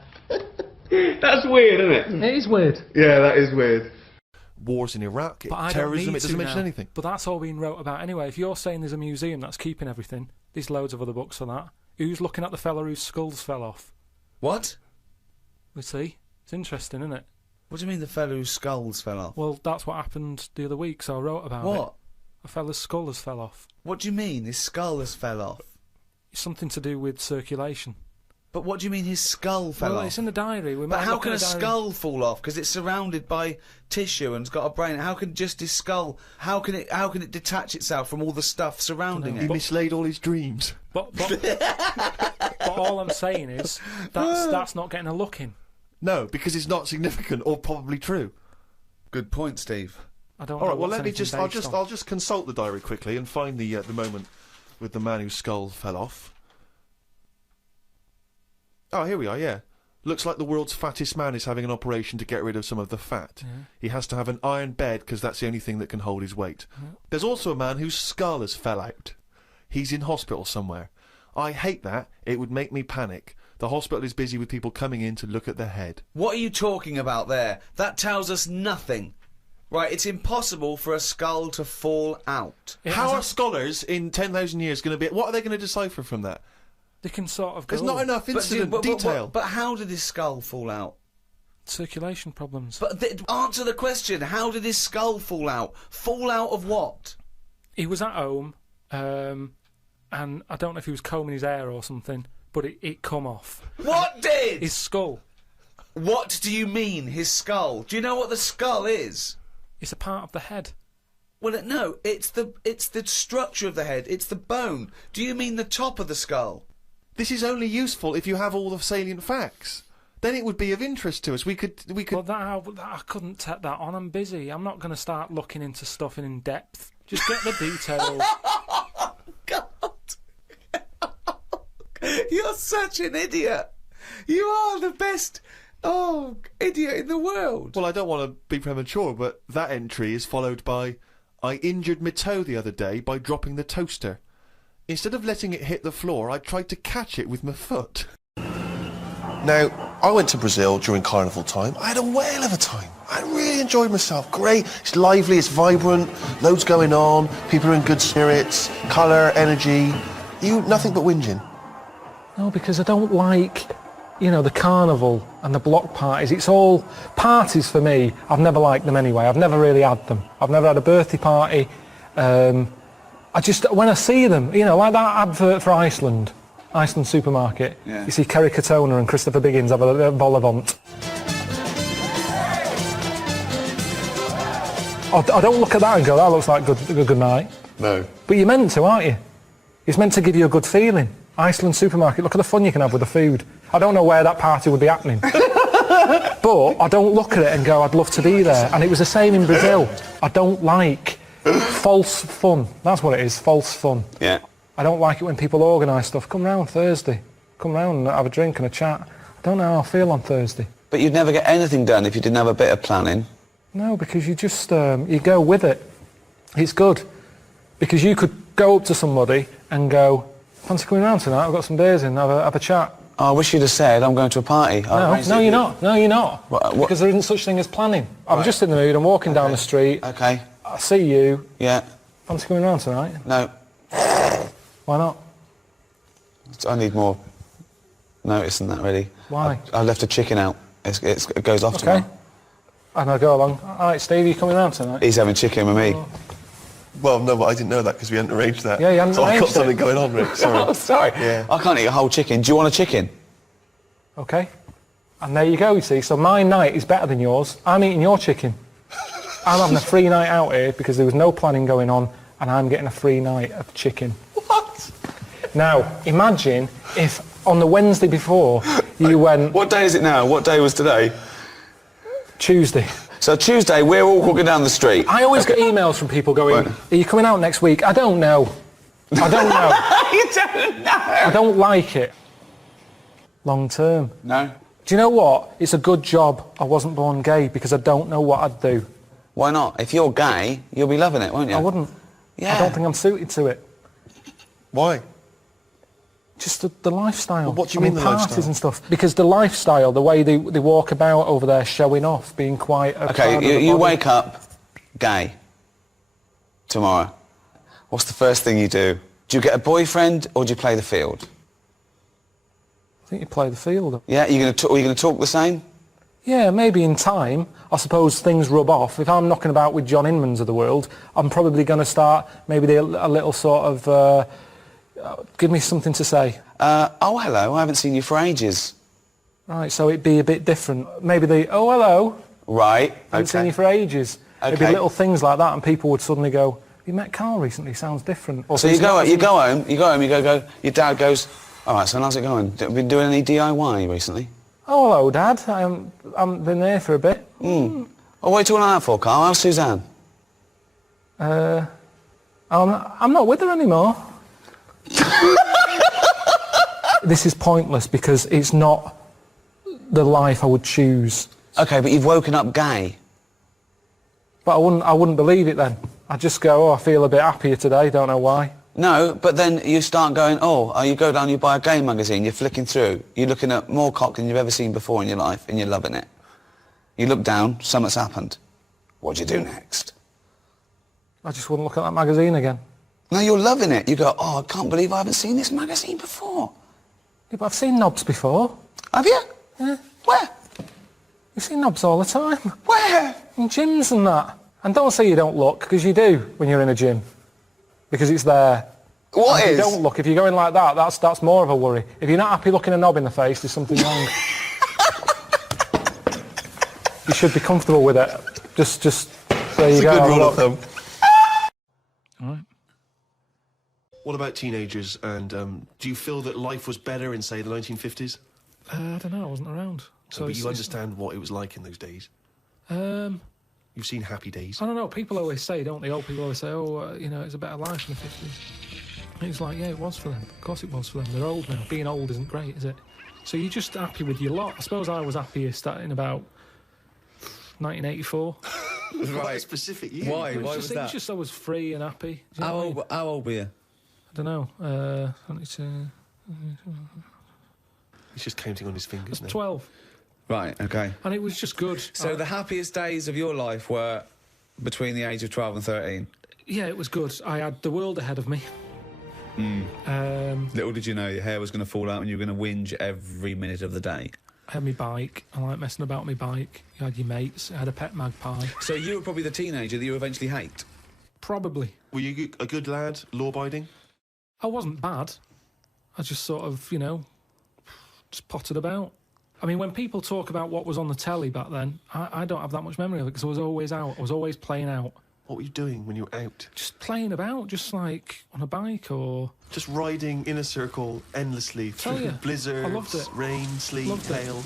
That's weird, isn't it? It is weird. Yeah, that is weird. Wars in Iraq, But I don't terrorism, need it doesn't to mention now. anything. But that's all being wrote about anyway. If you're saying there's a museum that's keeping everything, there's loads of other books for that. Who's looking at the fella whose skulls fell off? What? We see. It's interesting, isn't it? What do you mean the fellow whose skulls fell off? Well, that's what happened the other week, so I wrote about it. What? A fella's skull has fell off. What do you mean his skull has fell off? It's something to do with circulation. But what do you mean his skull fell Well, off? it's in the diary. We But might how look can in a the diary. skull fall off? Because it's surrounded by tissue and it's got a brain. How can just his skull? How can it detach itself from all the stuff surrounding He it? mislaid all his dreams. But all I'm saying is that's not getting a look in. No, because it's not significant or probably true. Good point, Steve. I don't. All know right, well what's let me anything just based on. I'll just consult the diary quickly and find the moment with the man whose skull fell off. Oh, here we are, yeah. Looks like the world's fattest man is having an operation to get rid of some of the fat. Yeah. He has to have an iron bed because that's the only thing that can hold his weight. Yeah. There's also a man whose skull has fell out. He's in hospital somewhere. I hate that. It would make me panic. The hospital is busy with people coming in to look at their head. What are you talking about there? That tells us nothing. Right, it's impossible for a skull to fall out. How are scholars in 10,000 years going to be... What are they going to decipher from that? They can sort of go. There's not enough incident detail. But how did his skull fall out? Circulation problems. But answer the question. How did his skull fall out? Fall out of what? He was at home, and I don't know if he was combing his hair or something, but it come off. What did? His skull. What do you mean, his skull? Do you know what the skull is? It's a part of the head. Well, no, it's the structure of the head. It's the bone. Do you mean the top of the skull? This is only useful if you have all the salient facts. Then it would be of interest to us. We could. Well, I couldn't take that on. I'm busy. I'm not going to start looking into stuff in depth. Just get the details. God. You're such an idiot. You are the best, idiot in the world. Well, I don't want to be premature, but that entry is followed by, I injured my toe the other day by dropping the toaster. Instead of letting it hit the floor, I tried to catch it with my foot. Now, I went to Brazil during carnival time. I had a whale of a time. I really enjoyed myself. Great. It's lively, it's vibrant, loads going on, people are in good spirits, colour, energy. Nothing but whinging. No, because I don't like, the carnival and the block parties. It's all parties for me. I've never liked them anyway. I've never really had them. I've never had a birthday party. When I see them, like that advert for Iceland supermarket, yeah. You see Kerry Katona and Christopher Biggins have a vol au vent. I don't look at that and go, that looks like good night. No. But you're meant to, aren't you? It's meant to give you a good feeling. Iceland supermarket, look at the fun you can have with the food. I don't know where that party would be happening. But I don't look at it and go, I'd love to be there. And it was the same in Brazil. I don't like false fun. That's what it is, false fun. Yeah. I don't like it when people organise stuff. Come round Thursday. Come round and have a drink and a chat. I don't know how I feel on Thursday. But you'd never get anything done if you didn't have a bit of planning. No, because you just, you go with it. It's good. Because you could go up to somebody and go, fancy coming round tonight? I've got some beers in, have a chat. Oh, I wish you'd have said I'm going to a party. No, you're not. No, you're not. What? Because there isn't such thing as planning. I'm just in the mood, I'm walking down the street. Okay. I see you. Yeah. Fancy coming round tonight? No. Why not? I need more notice than that, really. Why? I left a chicken out. It goes off tomorrow. And I'll go along. Alright, Steve, you coming round tonight? He's having chicken with me. Well, no, but I didn't know that because we hadn't arranged that. Yeah, you hadn't so I got arranged something it. going on, Rick. Sorry. Oh, sorry. Yeah. I can't eat a whole chicken. Do you want a chicken? Okay. And there you go, you see. So my night is better than yours. I'm eating your chicken. I'm having a free night out here because there was no planning going on, and I'm getting a free night of chicken. What? Now, imagine if on the Wednesday before you went... What day is it now? What day was today? Tuesday. So Tuesday, we're all walking down the street. I always get emails from people going, Right. are you coming out next week? I don't know. I don't know. You don't know. I don't like it. Long term. No. Do you know what? It's a good job I wasn't born gay because I don't know what I'd do. Why not? If you're gay, you'll be loving it, won't you? I wouldn't. Yeah. I don't think I'm suited to it. Why? Just the lifestyle. Well, what do you mean the parties lifestyle? and stuff. Because the lifestyle, the way they walk about over there showing off, being quite a Okay, proud of the you body. wake up gay tomorrow. What's the first thing you do? Do you get a boyfriend or do you play the field? I think you play the field. Yeah, are you going to talk the same? Yeah, maybe in time, I suppose things rub off. If I'm knocking about with John Inmans of the world, I'm probably going to start maybe a little sort of, give me something to say. Oh, hello, I haven't seen you for ages. Right, so it'd be a bit different. Maybe oh, hello, Right, I haven't seen you for ages. It'd be Okay. little things like that and people would suddenly go, you met Karl recently, sounds different. Or So you things go like- home, your dad goes, all right, so how's it going? Been doing any DIY recently? Oh, hello, Dad. I haven't been there for a bit. Oh, what are you talking like that for, Karl? How's Suzanne? I'm not with her anymore. This is pointless because it's not the life I would choose. Okay, but you've woken up gay. But I wouldn't believe it then. I'd just go, oh, I feel a bit happier today, don't know why. No, but then you start going, you go down, you buy a gay magazine, you're flicking through, you're looking at more cock than you've ever seen before in your life, and you're loving it. You look down, something's happened. What do you do next? I just wouldn't look at that magazine again. No, you're loving it. You go, oh, I can't believe I haven't seen this magazine before. Yeah, but I've seen knobs before. Have you? Yeah. Where? You've seen knobs all the time. Where? In gyms and that. And don't say you don't look, because you do when you're in a gym. Because it's there. What And is? if you don't look, if you're going like that, that's more of a worry. If you're not happy looking a knob in the face, there's something wrong. You should be comfortable with it. Just there you It's a go. good have a rule of look. thumb. All right. What about teenagers? And do you feel that life was better in, say, the 1950s? I don't know. I wasn't around. So, but you understand what it was like in those days. You've seen happy days. I don't know. People always say, don't they? Old people always say, it's a better life in the 50s. It's like, yeah, it was for them. Of course it was for them. They're old now. Being old isn't great, is it? So you're just happy with your lot. I suppose I was happiest starting about 1984. Quite a specific year. Why? It was just I was free and happy. Do you know what I mean? How old were you? I don't know. 22, He's just counting on his fingers now. 12. Right, okay. And it was just good. So the happiest days of your life were between the age of 12 and 13? Yeah, it was good. I had the world ahead of me. Little did you know your hair was going to fall out and you were going to whinge every minute of the day. I had my bike. I like messing about my bike. You had your mates. I had a pet magpie. So you were probably the teenager that you eventually hate? Probably. Were you a good lad, law-abiding? I wasn't bad. I just sort of, just potted about. I mean, when people talk about what was on the telly back then, I don't have that much memory of it because I was always out. I was always playing out. What were you doing when you were out? Just playing about, just like on a bike or... Just riding in a circle endlessly Tell through you, blizzards, I loved it. rain, sleet, Loved it. hail.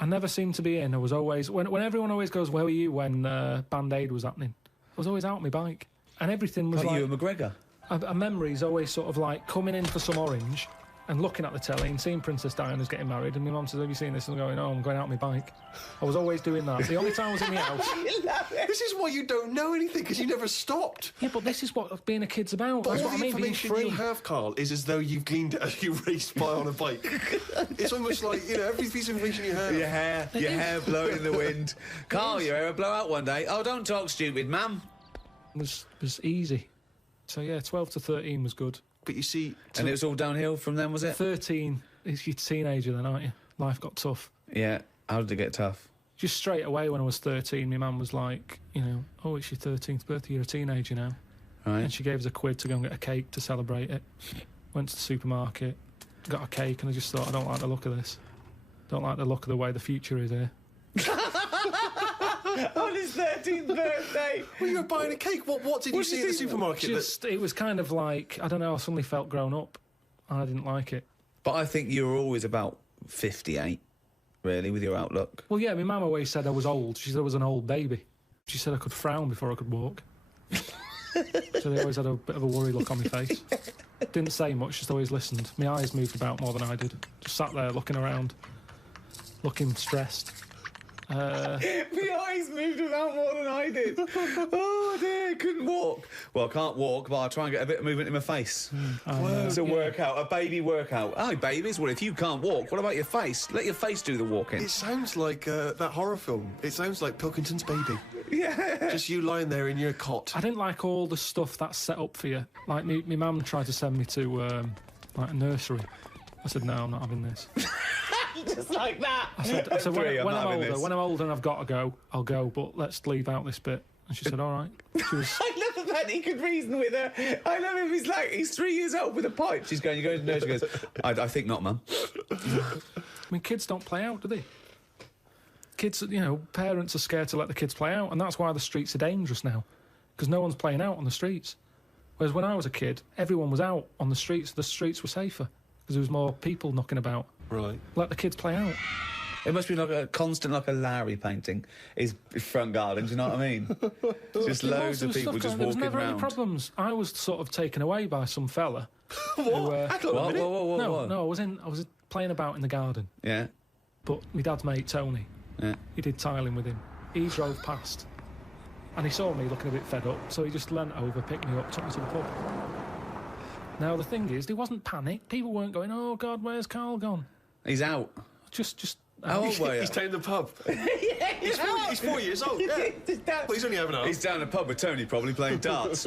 I never seemed to be in. I was always... When everyone always goes, where were you when Band-Aid was happening? I was always out on my bike. And everything was Like like... you and McGregor? A memory's always sort of like coming in for some orange and looking at the telly and seeing Princess Diana's getting married, and my mum says, have you seen this? And I'm going, oh, I'm going out on my bike. I was always doing that. The only time I was in the house... This is why you don't know anything, because you never stopped. Yeah, but this is what being a kid's about. But That's all what the I mean, being information free. you have, Carl, is as though you've gleaned it as you raced by on a bike. It's almost like, you know, every piece of information you have. Your hair blowing in the wind. Carl, your hair will blow out one day. Oh, don't talk stupid, ma'am. was easy. So yeah, 12 to 13 was good. But you see... And it was all downhill from then, was it? 13, you're a teenager then, aren't you? Life got tough. Yeah. How did it get tough? Just straight away when I was 13, my mum was like, you know, oh, it's your 13th birthday, you're a teenager now. Right. And she gave us a quid to go and get a cake to celebrate it. Went to the supermarket, got a cake, and I just thought, I don't like the look of this. Don't like the look of the way the future is here. On his 13th birthday! Well, you were buying a cake. What did you see at the supermarket? It was kind of like, I don't know, I suddenly felt grown up. And I didn't like it. But I think you were always about 58, really, with your outlook. Well, yeah, my mum always said I was old. She said I was an old baby. She said I could frown before I could walk. So they always had a bit of a worried look on my face. Didn't say much, just always listened. My eyes moved about more than I did. Just sat there looking around, looking stressed. My eyes moved about more than I did. Oh dear, couldn't walk. Well, I can't walk, but I'll try and get a bit of movement in my face. It's a workout, a baby workout. Oh, babies, well, if you can't walk, what about your face? Let your face do the walking. It sounds like that horror film. It sounds like Pilkington's Baby. Yeah. Just you lying there in your cot. I didn't like all the stuff that's set up for you. Like, my mum tried to send me to, like, a nursery. I said, no, I'm not having this. Just like that. I said when I'm older and I've got to go, I'll go, but let's leave out this bit. And she said, all right. She was... I love the fact he could reason with her. I love him. He's 3 years old with a pipe. She's going, you go to the nurse. She goes, I think not, Mum. I mean, kids don't play out, do they? Kids, you know, parents are scared to let the kids play out, and that's why the streets are dangerous now, because no one's playing out on the streets. Whereas when I was a kid, everyone was out on the streets. The streets were safer because there was more people knocking about. Right. Let the kids play out. It must be like a constant, like a Larry painting. His front garden, do you know what I mean? Just loads of people just walking around. There was never any problems. I was sort of taken away by some fella. What? No, I was playing about in the garden. Yeah. But my dad's mate, Tony, he did tiling with him. He drove past, and he saw me looking a bit fed up, so he just leant over, picked me up, took me to the pub. Now, the thing is, there wasn't panic. People weren't going, oh, God, where's Carl gone? He's out. Just How old were you? He's down the pub. Yeah, He's 4 years old, yeah. Well, he's only having a... He's down the pub with Tony, probably playing darts.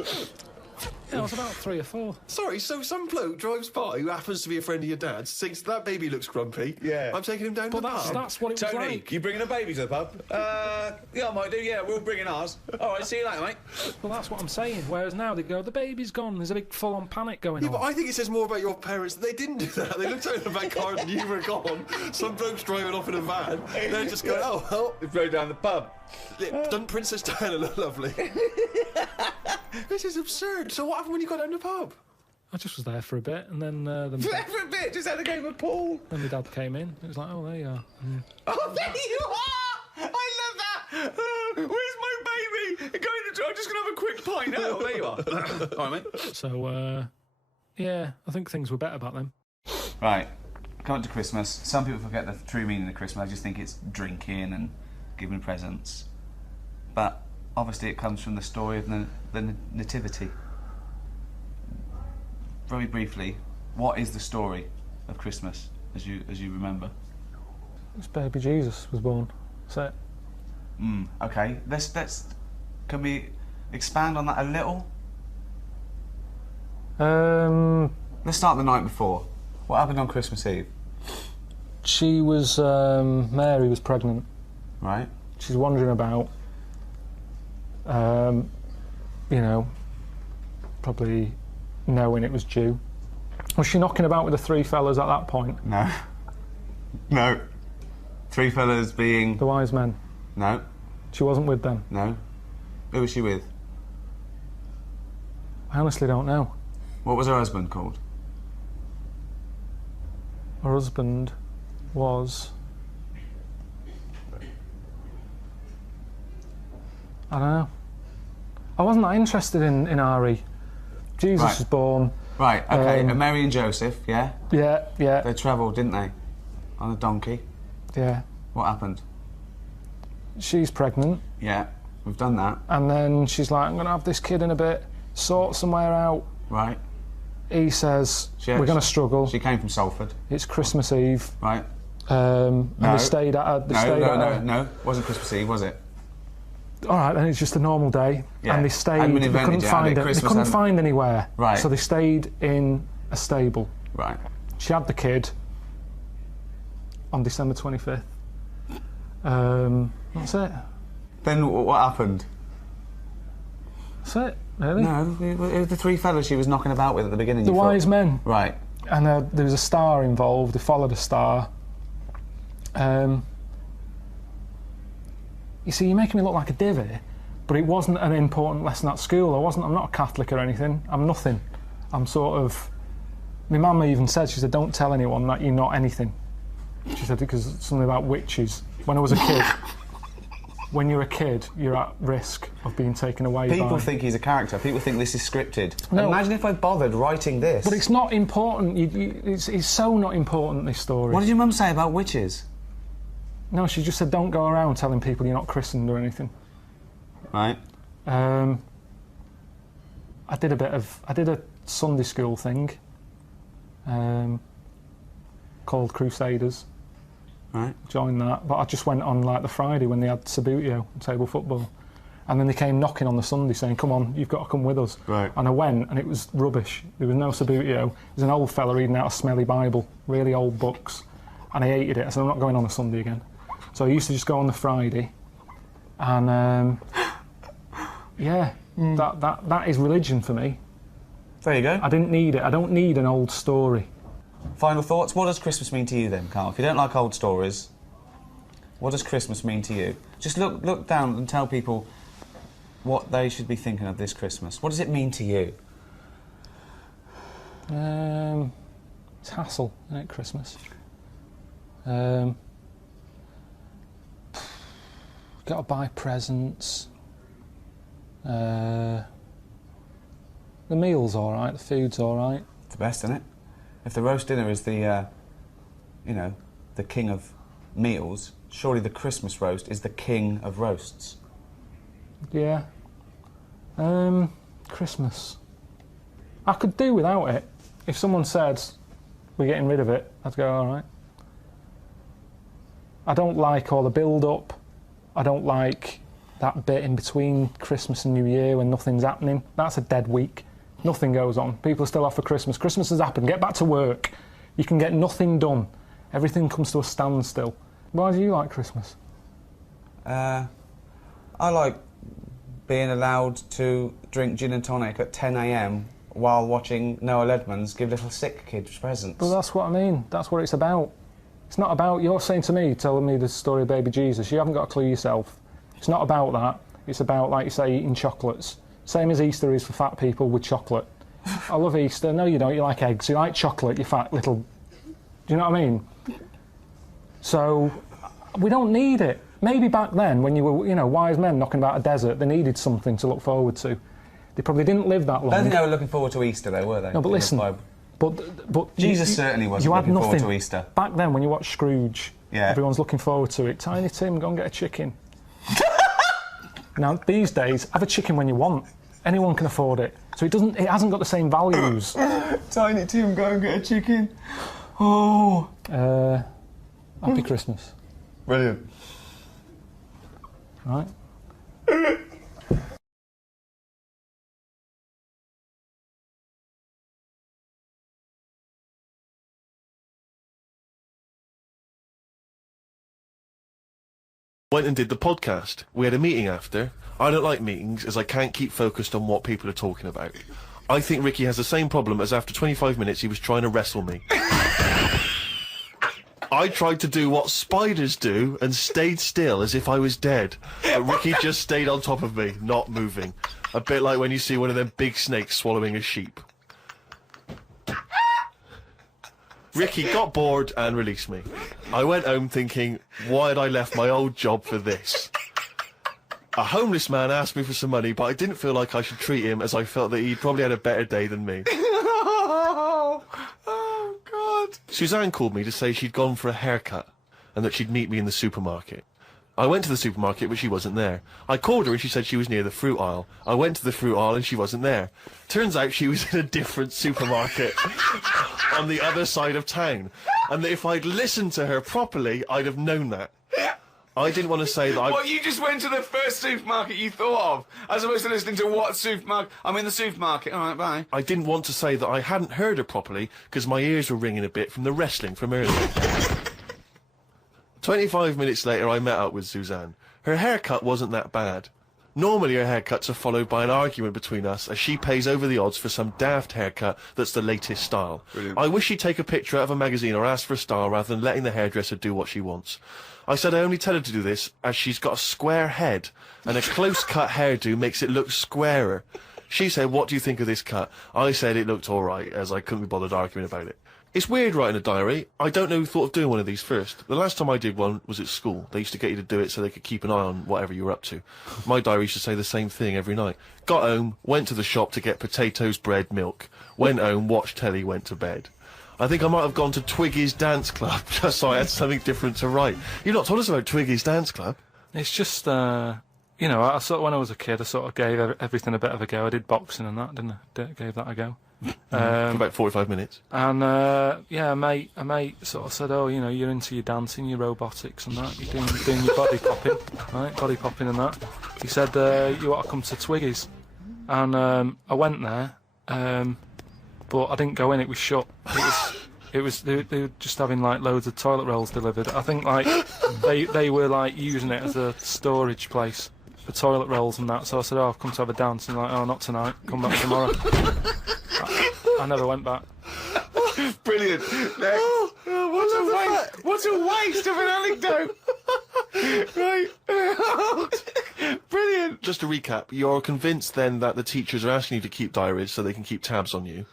Yeah, I was about 3 or 4. Sorry, so some bloke drives by who happens to be a friend of your dad's, thinks that baby looks grumpy. Yeah. I'm taking him down to the pub. That's what it was Tony, like. you bringing a baby to the pub? Yeah, I might do, yeah, we'll bring in ours. All right, see you later, mate. Well, that's what I'm saying. Whereas now they go, the baby's gone. There's a big full-on panic going on. But I think it says more about your parents. They didn't do that. They looked out in the back car and you were gone. Some bloke's driving off in a van. They're just going, oh, well. They rode down the pub. Doesn't Princess Diana look lovely? This is absurd. So what happened when you got down the pub? I just was there for a bit, and then... For a bit, just had a game of pool. Then my dad came in. It was like, oh, there you are. Oh, there you are! I love that! Where's my baby? I'm just going to have a quick pint. Oh, there you are. All right, mate. So, yeah, I think things were better back then. Right, coming to Christmas. Some people forget the true meaning of Christmas. I just think it's drinking and giving presents. But obviously it comes from the story of the nativity. Very briefly, what is the story of Christmas as you remember? It's baby Jesus was born. That's it. Okay. Let's can we expand on that a little? Let's start the night before. What happened on Christmas Eve? She was Mary was pregnant. Right. She's wandering about. You know, probably knowing it was due. Was she knocking about with the 3 fellas at that point? No. No. 3 fellas being... The wise men? No. She wasn't with them? No. Who was she with? I honestly don't know. What was her husband called? Her husband was... I don't know. I wasn't that interested in Ari. Jesus was born. Right, okay, and Mary and Joseph, yeah? Yeah, yeah. They travelled, didn't they? On a donkey. Yeah. What happened? She's pregnant. Yeah, we've done that. And then she's like, I'm going to have this kid in a bit, sort somewhere out. Right. He says, we're going to struggle. She came from Salford. It's Christmas Eve. Right. And they stayed at her. No, it wasn't Christmas Eve, was it? All right, then it's just a normal day. Yeah. And they stayed, they couldn't find anywhere. Right. So they stayed in a stable. Right. She had the kid on December 25th. That's it. Then what happened? That's it, really. No, it was the three fellas she was knocking about with at the beginning. The wise men. Right. And there was a star involved. They followed a star. You see, you're making me look like a divvy, but it wasn't an important lesson at school. I'm not a Catholic or anything. I'm nothing. I'm sort of... My mum even said, she said, don't tell anyone that you're not anything. She said, because something about witches. When I was a kid, when you're a kid, you're at risk of being taken away. People think he's a character. People think this is scripted. No. Imagine if I bothered writing this. But it's not important. It's so not important, this story. What did your mum say about witches? No, she just said don't go around telling people you're not christened or anything. Right. I did a Sunday school thing called Crusaders. Right. Joined that, but I just went on like the Friday when they had Sabutio, table football. And then they came knocking on the Sunday saying, come on, you've got to come with us. Right. And I went, and it was rubbish. There was no Sabutio. There's an old fella reading out a smelly Bible, really old books. And I hated it. I said, I'm not going on a Sunday again. So I used to just go on the Friday. And, yeah, that is religion for me. There you go. I didn't need it. I don't need an old story. Final thoughts? What does Christmas mean to you then, Carl? If you don't like old stories, what does Christmas mean to you? Just look down and tell people what they should be thinking of this Christmas. What does it mean to you? It's hassle, isn't it, Christmas? Got to buy presents. The meal's all right. The food's all right. It's the best, isn't it? If the roast dinner is the, the king of meals, surely the Christmas roast is the king of roasts. Yeah. Christmas. I could do without it. If someone said, we're getting rid of it, I'd go, all right. I don't like all the build-up. I don't like that bit in between Christmas and New Year when nothing's happening. That's a dead week. Nothing goes on. People are still off for Christmas. Christmas has happened. Get back to work. You can get nothing done. Everything comes to a standstill. Why do you like Christmas? I like being allowed to drink gin and tonic at 10 AM while watching Noah Ledman's give little sick kids presents. Well, that's what I mean. That's what it's about. It's not about, you're saying to me, telling me the story of baby Jesus. You haven't got a clue yourself. It's not about that. It's about, like you say, eating chocolates. Same as Easter is for fat people with chocolate. I love Easter. No, you don't. You like eggs. You like chocolate, you fat little... Do you know what I mean? So, we don't need it. Maybe back then, when you were, wise men knocking about a desert, they needed something to look forward to. They probably didn't live that long. I don't think they were looking forward to Easter, though, were they? No, but listen. But Jesus certainly wasn't looking forward to Easter. Back then, when you watch Scrooge, everyone's looking forward to it. Tiny Tim, go and get a chicken. Now, these days, have a chicken when you want. Anyone can afford it. So it hasn't got the same values. Tiny Tim, go and get a chicken. Oh. Happy Christmas. Brilliant. Right. Went and did the podcast. We had a meeting after. I don't like meetings as I can't keep focused on what people are talking about. I think Ricky has the same problem as after 25 minutes he was trying to wrestle me. I tried to do what spiders do and stayed still as if I was dead. But Ricky just stayed on top of me, not moving. A bit like when you see one of them big snakes swallowing a sheep. Ricky got bored and released me. I went home thinking, why had I left my old job for this? A homeless man asked me for some money, but I didn't feel like I should treat him as I felt that he'd probably had a better day than me. Oh, God. Suzanne called me to say she'd gone for a haircut and that she'd meet me in the supermarket. I went to the supermarket, but she wasn't there. I called her and she said she was near the fruit aisle. I went to the fruit aisle and she wasn't there. Turns out she was in a different supermarket on the other side of town. And that if I'd listened to her properly, I'd have known that. I didn't want to say that What, you just went to the first supermarket you thought of, as opposed to listening to what supermarket? I'm in the supermarket. All right, bye. I didn't want to say that I hadn't heard her properly, because my ears were ringing a bit from the wrestling from earlier. 25 minutes later, I met up with Suzanne. Her haircut wasn't that bad. Normally her haircuts are followed by an argument between us, as she pays over the odds for some daft haircut that's the latest style. Brilliant. I wish she'd take a picture out of a magazine or ask for a style rather than letting the hairdresser do what she wants. I said I only tell her to do this as she's got a square head, and a close-cut hairdo makes it look squarer. She said, what do you think of this cut? I said it looked alright, as I couldn't be bothered arguing about it. It's weird writing a diary. I don't know who thought of doing one of these first. The last time I did one was at school. They used to get you to do it so they could keep an eye on whatever you were up to. My diary used to say the same thing every night. Got home, went to the shop to get potatoes, bread, milk. Went home, watched telly, went to bed. I think I might have gone to Twiggy's dance club just so I had something different to write. You've not told us about Twiggy's dance club. It's just, you know, I sort of, when I was a kid, I sort of gave everything a bit of a go. I did boxing and that, didn't I? Gave that a go. For about 45 minutes. And, yeah, a mate sort of said, oh, you know, you're into your dancing, your robotics and that, you're doing your body popping, right, body popping and that. He said, you ought to come to Twiggy's. And, I went there, but I didn't go in, it was shut. They were just having, like, loads of toilet rolls delivered. I think, like, they were, like, using it as a storage place for toilet rolls and that, so I said, oh, I've come to have a dance, and like, oh, not tonight, come back tomorrow. I never went back. Brilliant. Next. What a waste of an anecdote. Right. Brilliant. Just to recap, you're convinced then that the teachers are asking you to keep diaries so they can keep tabs on you.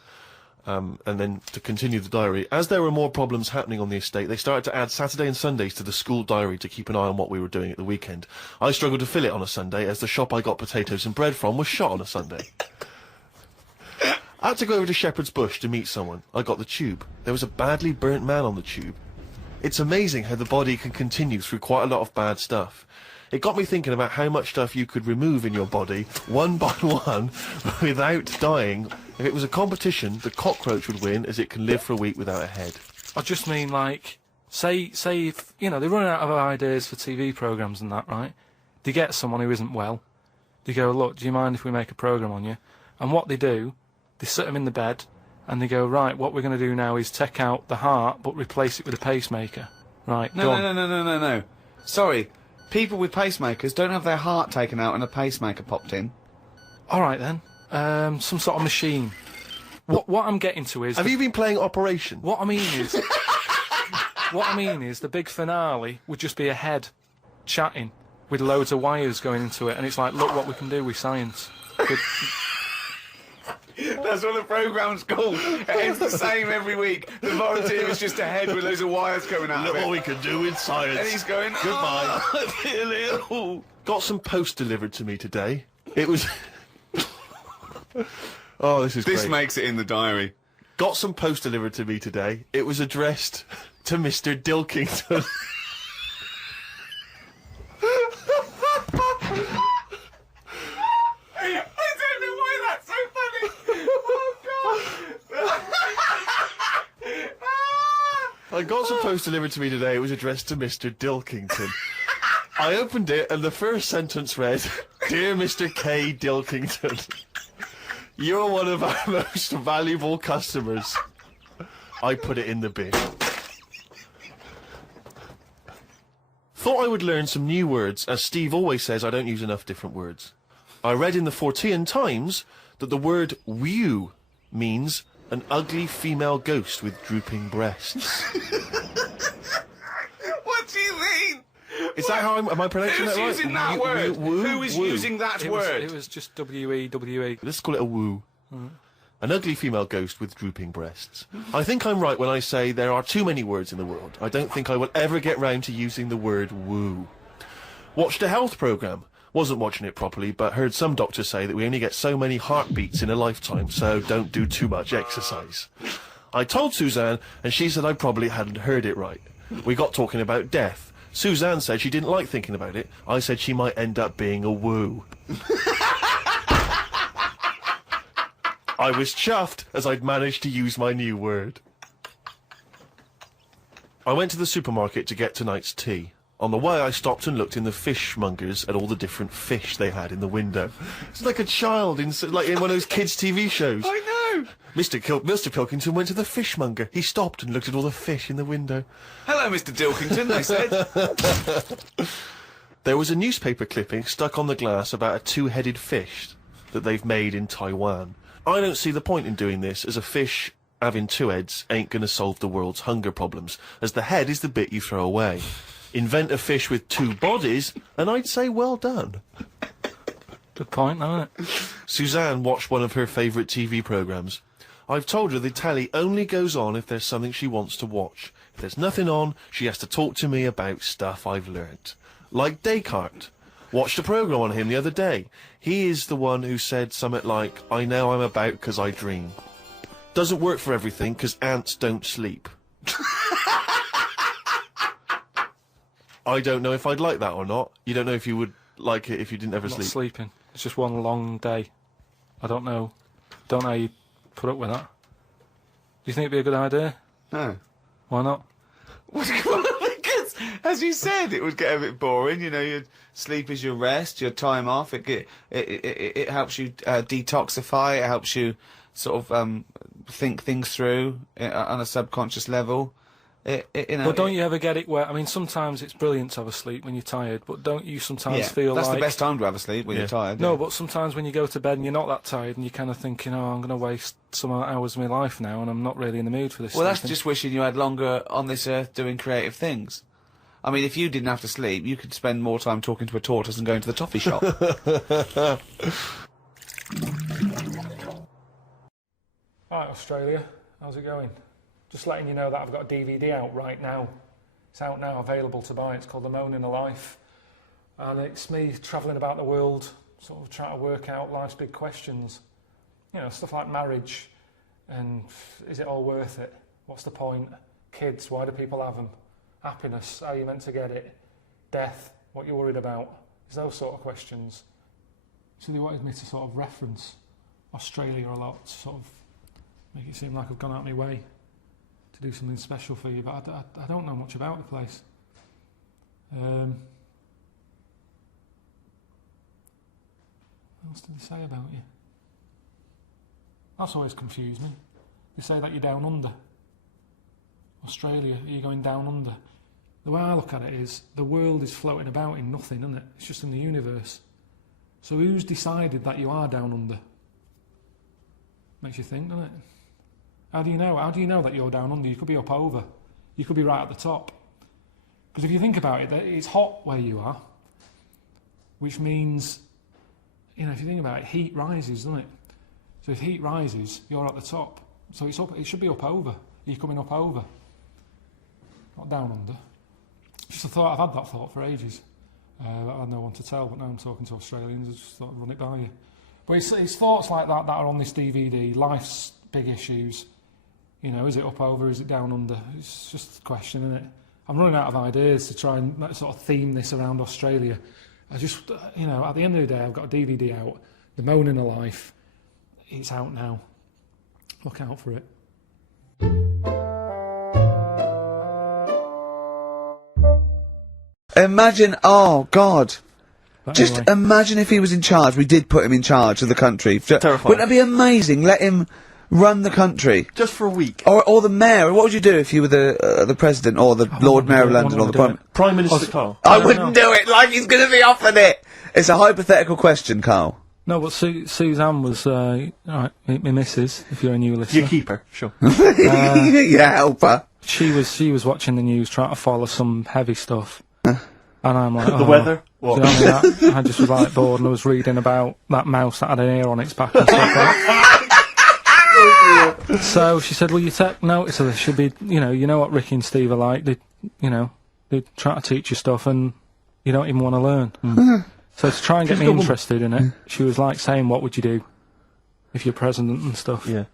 And then to continue the diary, as there were more problems happening on the estate, they started to add Saturday and Sundays to the school diary to keep an eye on what we were doing at the weekend. I struggled to fill it on a Sunday, as the shop I got potatoes and bread from was shut on a Sunday. I had to go over to Shepherd's Bush to meet someone. I got the tube. There was a badly burnt man on the tube. It's amazing how the body can continue through quite a lot of bad stuff. It got me thinking about how much stuff you could remove in your body, one by one, without dying. If it was a competition, the cockroach would win, as it can live for a week without a head. I just mean, like, say if, you know, they're running out of ideas for TV programmes and that, right? They get someone who isn't well. They go, look, do you mind if we make a programme on you? And what they do, they sit them in the bed, and they go, right, what we're going to do now is take out the heart, but replace it with a pacemaker. Right, No. Sorry. People with pacemakers don't have their heart taken out and a pacemaker popped in. Alright then. Some sort of machine. What I'm getting to is... Have you been playing Operation? What I mean is the big finale would just be a head chatting with loads of wires going into it, and it's like, look what we can do with science. That's what the programme's called. It's the same every week. The volunteer is just a head with loads of wires coming out Look of it. what we can do with science. And he's going, Goodbye. Oh, I feel ill. Got some post delivered to me today. It was... Oh, this is This great. makes it in the diary. Got some post delivered to me today. It was addressed to Mr. Dilkington. I don't know why that's so funny. Oh, God. I got some post delivered to me today. It was addressed to Mr. Dilkington. I opened it, and the first sentence read, Dear Mr. K. Dilkington, you're one of our most valuable customers. I put it in the bin. Thought I would learn some new words, as Steve always says I don't use enough different words. I read in the Fortean Times that the word whew means an ugly female ghost with drooping breasts. What do you mean? Is that how am I pronouncing that right? Who's using that word? Who is using that word? It was just W-E-W-E. Let's call it a woo. An ugly female ghost with drooping breasts. I think I'm right when I say there are too many words in the world. I don't think I will ever get round to using the word woo. Watched a health programme. Wasn't watching it properly, but heard some doctors say that we only get so many heartbeats in a lifetime, so don't do too much exercise. I told Suzanne, and she said I probably hadn't heard it right. We got talking about death. Suzanne said she didn't like thinking about it. I said she might end up being a woo. I was chuffed, as I'd managed to use my new word. I went to the supermarket to get tonight's tea. On the way, I stopped and looked in the fishmongers at all the different fish they had in the window. It's like a child in one of those kids' TV shows. I know! Mr. Pilkington went to the fishmonger. He stopped and looked at all the fish in the window. Hello, Mr. Dilkington, they said. There was a newspaper clipping stuck on the glass about a two-headed fish that they've made in Taiwan. I don't see the point in doing this, as a fish having two heads ain't gonna solve the world's hunger problems, as the head is the bit you throw away. Invent a fish with two bodies, and I'd say well done. Good point, isn't it? Suzanne watched one of her favourite TV programmes. I've told her the telly only goes on if there's something she wants to watch. If there's nothing on, she has to talk to me about stuff I've learnt. Like Descartes. Watched a programme on him the other day. He is the one who said something like, I know I'm about 'cause I dream. Doesn't work for everything, 'cause ants don't sleep. I don't know if I'd like that or not. You don't know if you would like it if you didn't ever Not sleep. sleeping. It's just one long day. I don't know. Don't know how you put up with that. Do you think it'd be a good idea? No. Why not? Because, as you said, it would get a bit boring. You know, your sleep is your rest, your time off. It helps you detoxify. It helps you sort of think things through on a subconscious level. You know, But don't you ever get it where, I mean, sometimes it's brilliant to have a sleep when you're tired, but don't you sometimes feel that's like... the best time to have a sleep, when you're tired. No, but sometimes when you go to bed and you're not that tired and you're kind of thinking, oh, I'm going to waste some hours of my life now and I'm not really in the mood for this. Well, that's sleeping. just wishing you had longer on this earth doing creative things. I mean, if you didn't have to sleep, you could spend more time talking to a tortoise than going to the toffee shop. Alright, Australia, how's it going? Just letting you know that I've got a DVD out right now. It's out now, available to buy. It's called The Moaning of Life. And it's me travelling about the world, sort of trying to work out life's big questions. You know, stuff like marriage, and is it all worth it? What's the point? Kids, why do people have them? Happiness, how are you meant to get it? Death, what you're worried about? It's those sort of questions. So they wanted me to sort of reference Australia a lot, to sort of make it seem like I've gone out of my way to do something special for you, but I don't know much about the place. What else did they say about you? That's always confused me. They say that you're down under. Australia, are you going down under? The way I look at it is, the world is floating about in nothing, isn't it? It's just in the universe. So who's decided that you are down under? Makes you think, doesn't it? How do you know? How do you know that you're down under? You could be up over. You could be right at the top. Because if you think about it, it's hot where you are, which means, you know, if you think about it, heat rises, doesn't it? So if heat rises, you're at the top. So it's up. It should be up over. You're coming up over, not down under. Just a thought. I've had that thought for ages. I had no one to tell, but now I'm talking to Australians. I just thought I'd run it by you. But it's thoughts like that that are on this DVD. Life's big issues. You know, is it up over, is it down under? It's just a question, isn't it? I'm running out of ideas to try and sort of theme this around Australia. I just, you know, at the end of the day, I've got a DVD out, The Moaning of Life. It's out now. Look out for it. Imagine, oh God. But Just anyway, imagine if he was in charge. We did put him in charge of the country. Terrifying. Wouldn't that be amazing? Let him run the country. Just for a week. Or the mayor. What would you do if you were the president, or the Lord Mayor of London, or the Prime? Prime Minister Carl. I wouldn't do it like he's going to be offered it. It's a hypothetical question, Carl. no, but Suzanne was, alright, my missus, if you're a new listener. Your keeper, sure. Yeah, help her. She was watching the news, trying to follow some heavy stuff. And I'm like, The weather? What? Do you know what I mean? I just was like bored and I was reading about that mouse that had an ear on its back and stuff like that. So she said, well, you take notice of this. Should be, you know what Ricky and Steve are like. They try to teach you stuff and you don't even want to learn. So to try and get me interested in it, she was like saying, what would you do if you're president and stuff? Yeah.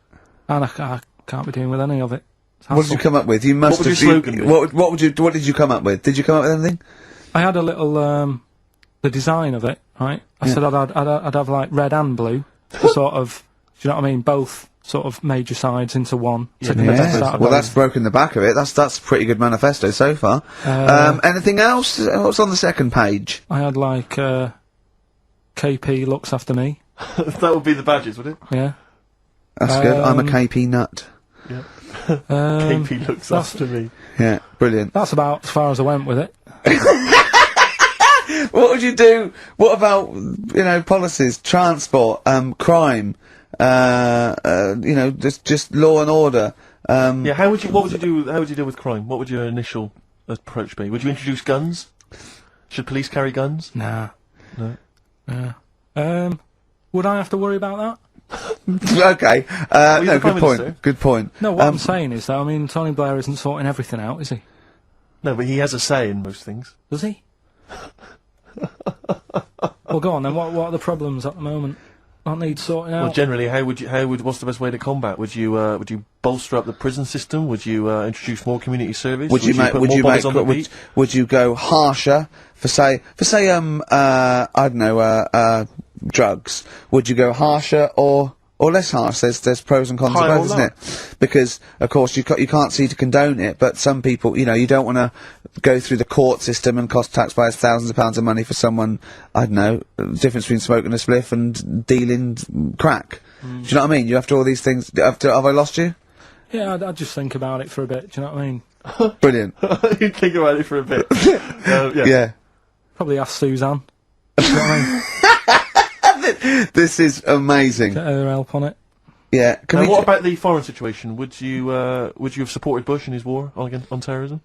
And I can't be doing with any of it. What did you come up with? You must What would have. your slogan be? What did you come up with? Did you come up with anything? I had a little, the design of it, right? I said I'd have like red and blue, to sort of, do you know what I mean? Both sort of major sides into one. Well, that's broken the back of it. That's a pretty good manifesto so far. Anything else? What's on the second page? I had like, KP looks after me. That would be the badges, would it? Yeah. That's good. I'm a KP nut. Yeah. KP looks after me. Yeah, brilliant. That's about as far as I went with it. What would you do? What about, policies, transport, crime, just law and order? Yeah, what would you do with crime? What would your initial approach be? Would you introduce guns? Should police carry guns? Nah. No. Yeah. Would I have to worry about that? Okay. No, good point. Minister? Good point. No, what I'm saying is that, I mean, Tony Blair isn't sorting everything out, is he? No, but he has a say in most things. Does he? Well, go on then. What are the problems at the moment? That need sorting out. Well, generally, what's the best way to combat? Would you bolster up the prison system? Would you introduce more community service? Would you go harsher for say I don't know drugs? Would you go harsher or less harsh? There's pros and cons to both, isn't it? Because of course you can't see to condone it, but some people, you don't want to go through the court system and cost taxpayers thousands of pounds of money for someone, I don't know, the difference between smoking a spliff and dealing crack. Do you know what I mean? You have to all these things. Have I lost you? Yeah, I'd just think about it for a bit. Do you know what I mean? Brilliant. You think about it for a bit. Yeah. Probably ask Suzanne. Do you know what I mean? This is amazing. Get her help on it. Yeah. What about the foreign situation? Would you have supported Bush in his war on terrorism?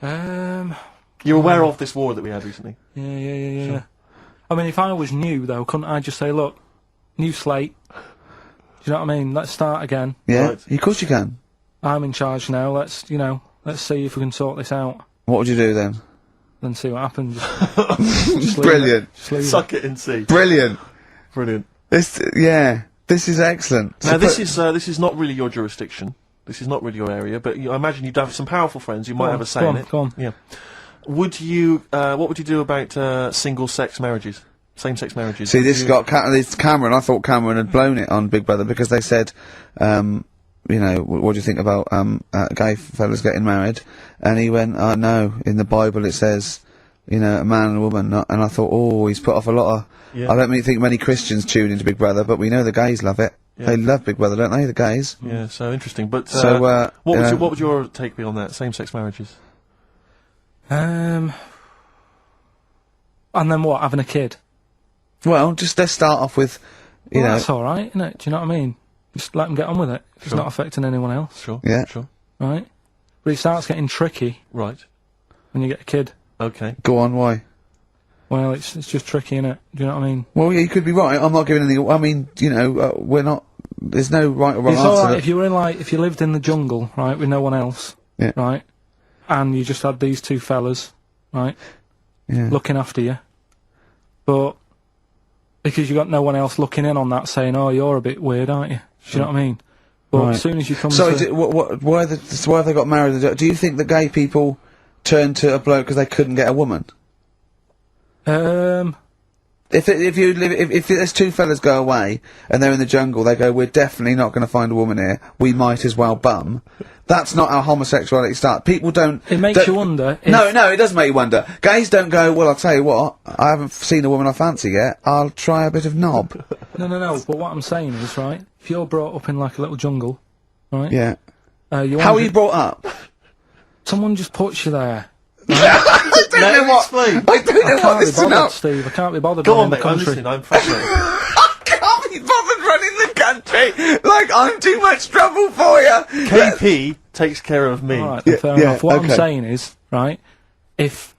You're aware of this war that we had recently? Yeah. Sure. I mean, if I was new, though, couldn't I just say, look, new slate, do you know what I mean? Let's start again. Yeah, Right. of course you can. I'm in charge now, let's see if we can sort this out. What would you do then? Then see what happens. Just leave Brilliant. it. Just leave Suck it and see. Brilliant. Brilliant. This is excellent. Now, this is not really your jurisdiction. This is not really your area, but I imagine you'd have some powerful friends who might have a say in it. Go on. Yeah. Would you? What would you do about single-sex marriages, same-sex marriages? See, this Cameron. I thought Cameron had blown it on Big Brother because they said, what do you think about gay fellas getting married? And he went, no, in the Bible it says, a man and a woman. And I thought, oh, he's put off a lot of. Yeah. I don't think many Christians tune into Big Brother, but we know the gays love it. Yeah. They love Big Brother, don't they? The gays. Yeah, so interesting. But what would your take be on that? Same-sex marriages. And then what? Having a kid? Well, let's start off with, That's all right, isn't it? Do you know what I mean? Just let them get on with it. If it's not affecting anyone else. Sure. Yeah. Sure. Right. But it starts getting tricky Right. when you get a kid. Okay. Go on, why? Well, it's just tricky, innit? Do you know what I mean? Well, yeah, you could be right. I'm not giving anything. I mean, we're not. There's no right or wrong It's answer. alright if you were if you lived in the jungle, right, with no one else, Yeah. right, and you just had these two fellas, right, Yeah. looking after you, but because you got no one else looking in on that, saying, "Oh, you're a bit weird, aren't you?" Do you know what I mean? But Right. as soon as you come So, to, why have they got married? Do you think that gay people turn to a bloke because they couldn't get a woman? If there's two fellas go away and they're in the jungle, they go, we're definitely not going to find a woman here. We might as well bum. That's not how homosexuality starts. People don't. it makes you wonder. If, No, it does make you wonder. Gays don't go, well, I'll tell you what, I haven't seen a woman I fancy yet, I'll try a bit of knob. No. But what I'm saying is, right, if you're brought up in like a little jungle, right? Yeah. You How are you brought up? Someone just puts you there. I don't know what this is about. Steve. I can't be bothered. Go on, running mate. the I'm country. listening. I'm fascinated. I can't be bothered running the country. Like, I'm too much trouble for you. KP takes care of me. All right, then, fair yeah, enough. What okay. I'm saying is, right, if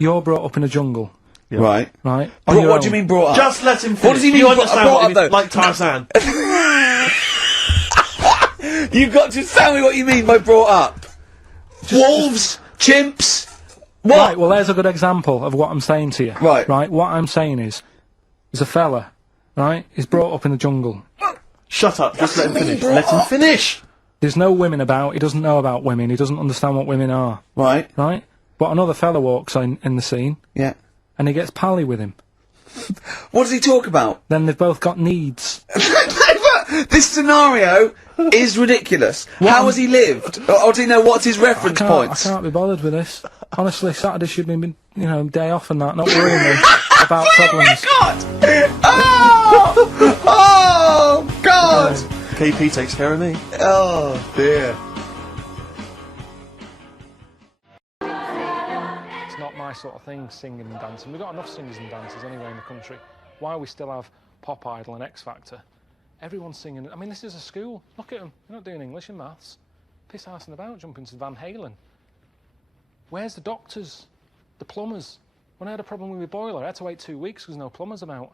you're brought up in a jungle, Right. right, What do you mean brought up? Just let him finish. What does he mean You brought understand up, what he though? means? Like Tarzan. You've got to tell me what you mean by brought up. Wolves, chimps, What? Right, well, there's a good example of what I'm saying to you. Right. Right, what I'm saying is, there's a fella, right, he's brought up in the jungle. Shut up, just let him finish. Let him finish! There's no women about, he doesn't know about women, he doesn't understand what women are. Right. Right? But another fella walks in the scene, Yeah. and he gets pally with him. What does he talk about? Then they've both got needs. This scenario is ridiculous. How has he lived? Or do you know what's his reference I points? can't be bothered with this. Honestly, Saturday should be, you know, day off and that, not worrying me about problems. God! Oh! Oh! God! KP takes care of me. Oh, dear. It's not my sort of thing, singing and dancing. We've got enough singers and dancers anyway in the country. Why we still have Pop Idol and X Factor? Everyone's singing. I mean, this is a school. Look at them. They're not doing English and maths. Piss arsing about, jumping to Van Halen. Where's the doctors? The plumbers? When I had a problem with my boiler, I had to wait 2 weeks because no plumbers about.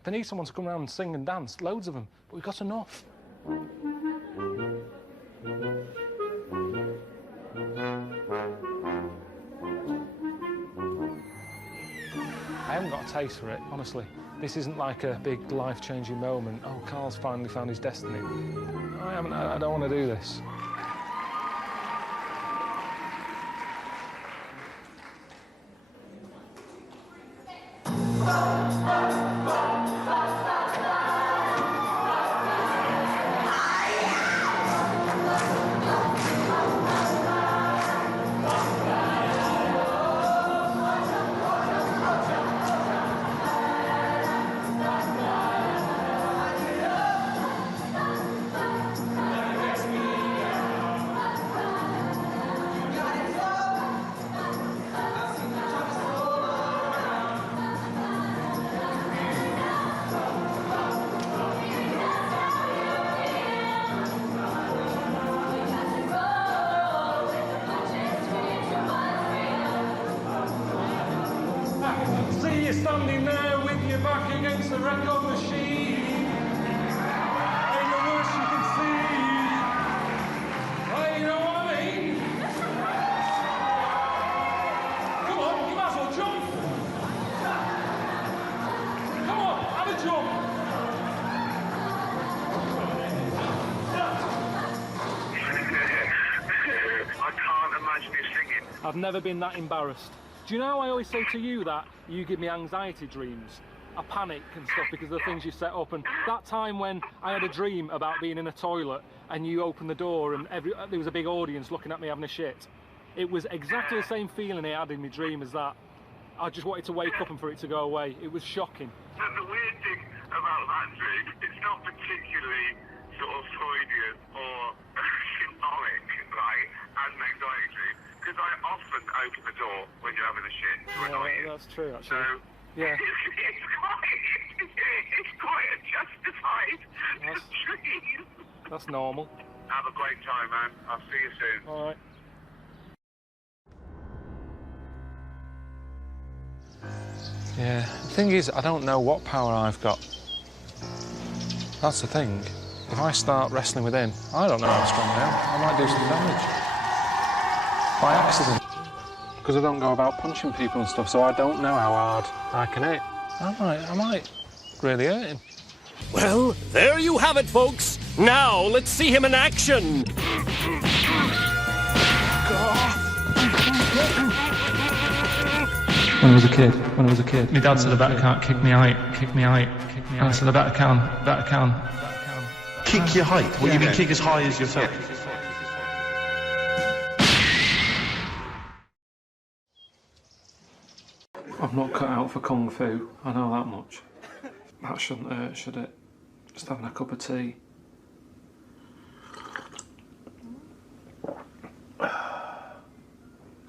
If I need someone to come around and sing and dance, loads of them. But we've got enough. I haven't got a taste for it, honestly. This isn't like a big life-changing moment. Oh, Karl's finally found his destiny. I don't want to do this. See you standing there with your back against the record machine. Ain't the worst you can see. Well, you know what I mean? Come on, you might as well jump. Come on, have a jump. I can't imagine you singing. I've never been that embarrassed. Do you know how I always say to you that you give me anxiety dreams? I panic and stuff because of the things you set up, and that time when I had a dream about being in a toilet and you opened the door and there was a big audience looking at me having a shit. It was exactly the same feeling I had in my dream as that. I just wanted to wake up and for it to go away. It was shocking. And the weird thing about that dream, it's not particularly sort of Freudian or symbolic, right, as an anxiety dream, because I often open the door when you're having a shit to annoy you. That's true, actually. So, yeah. It's quite a justified dream. That's normal. Have a great time, man. I'll see you soon. All right. Yeah, the thing is, I don't know what power I've got. That's the thing. If I start wrestling with him, I don't know how strong I am. I might do some damage. By accident. Because I don't go about punching people and stuff, so I don't know how hard I can hit. I might really hurt him. Well, there you have it, folks. Now, let's see him in action. When I was a kid, my dad said I better can't kick me out. I said I better can. Kick your height? What, you mean kick as high as yourself? I'm not cut out for kung fu, I know that much. That shouldn't hurt, should it? Just having a cup of tea.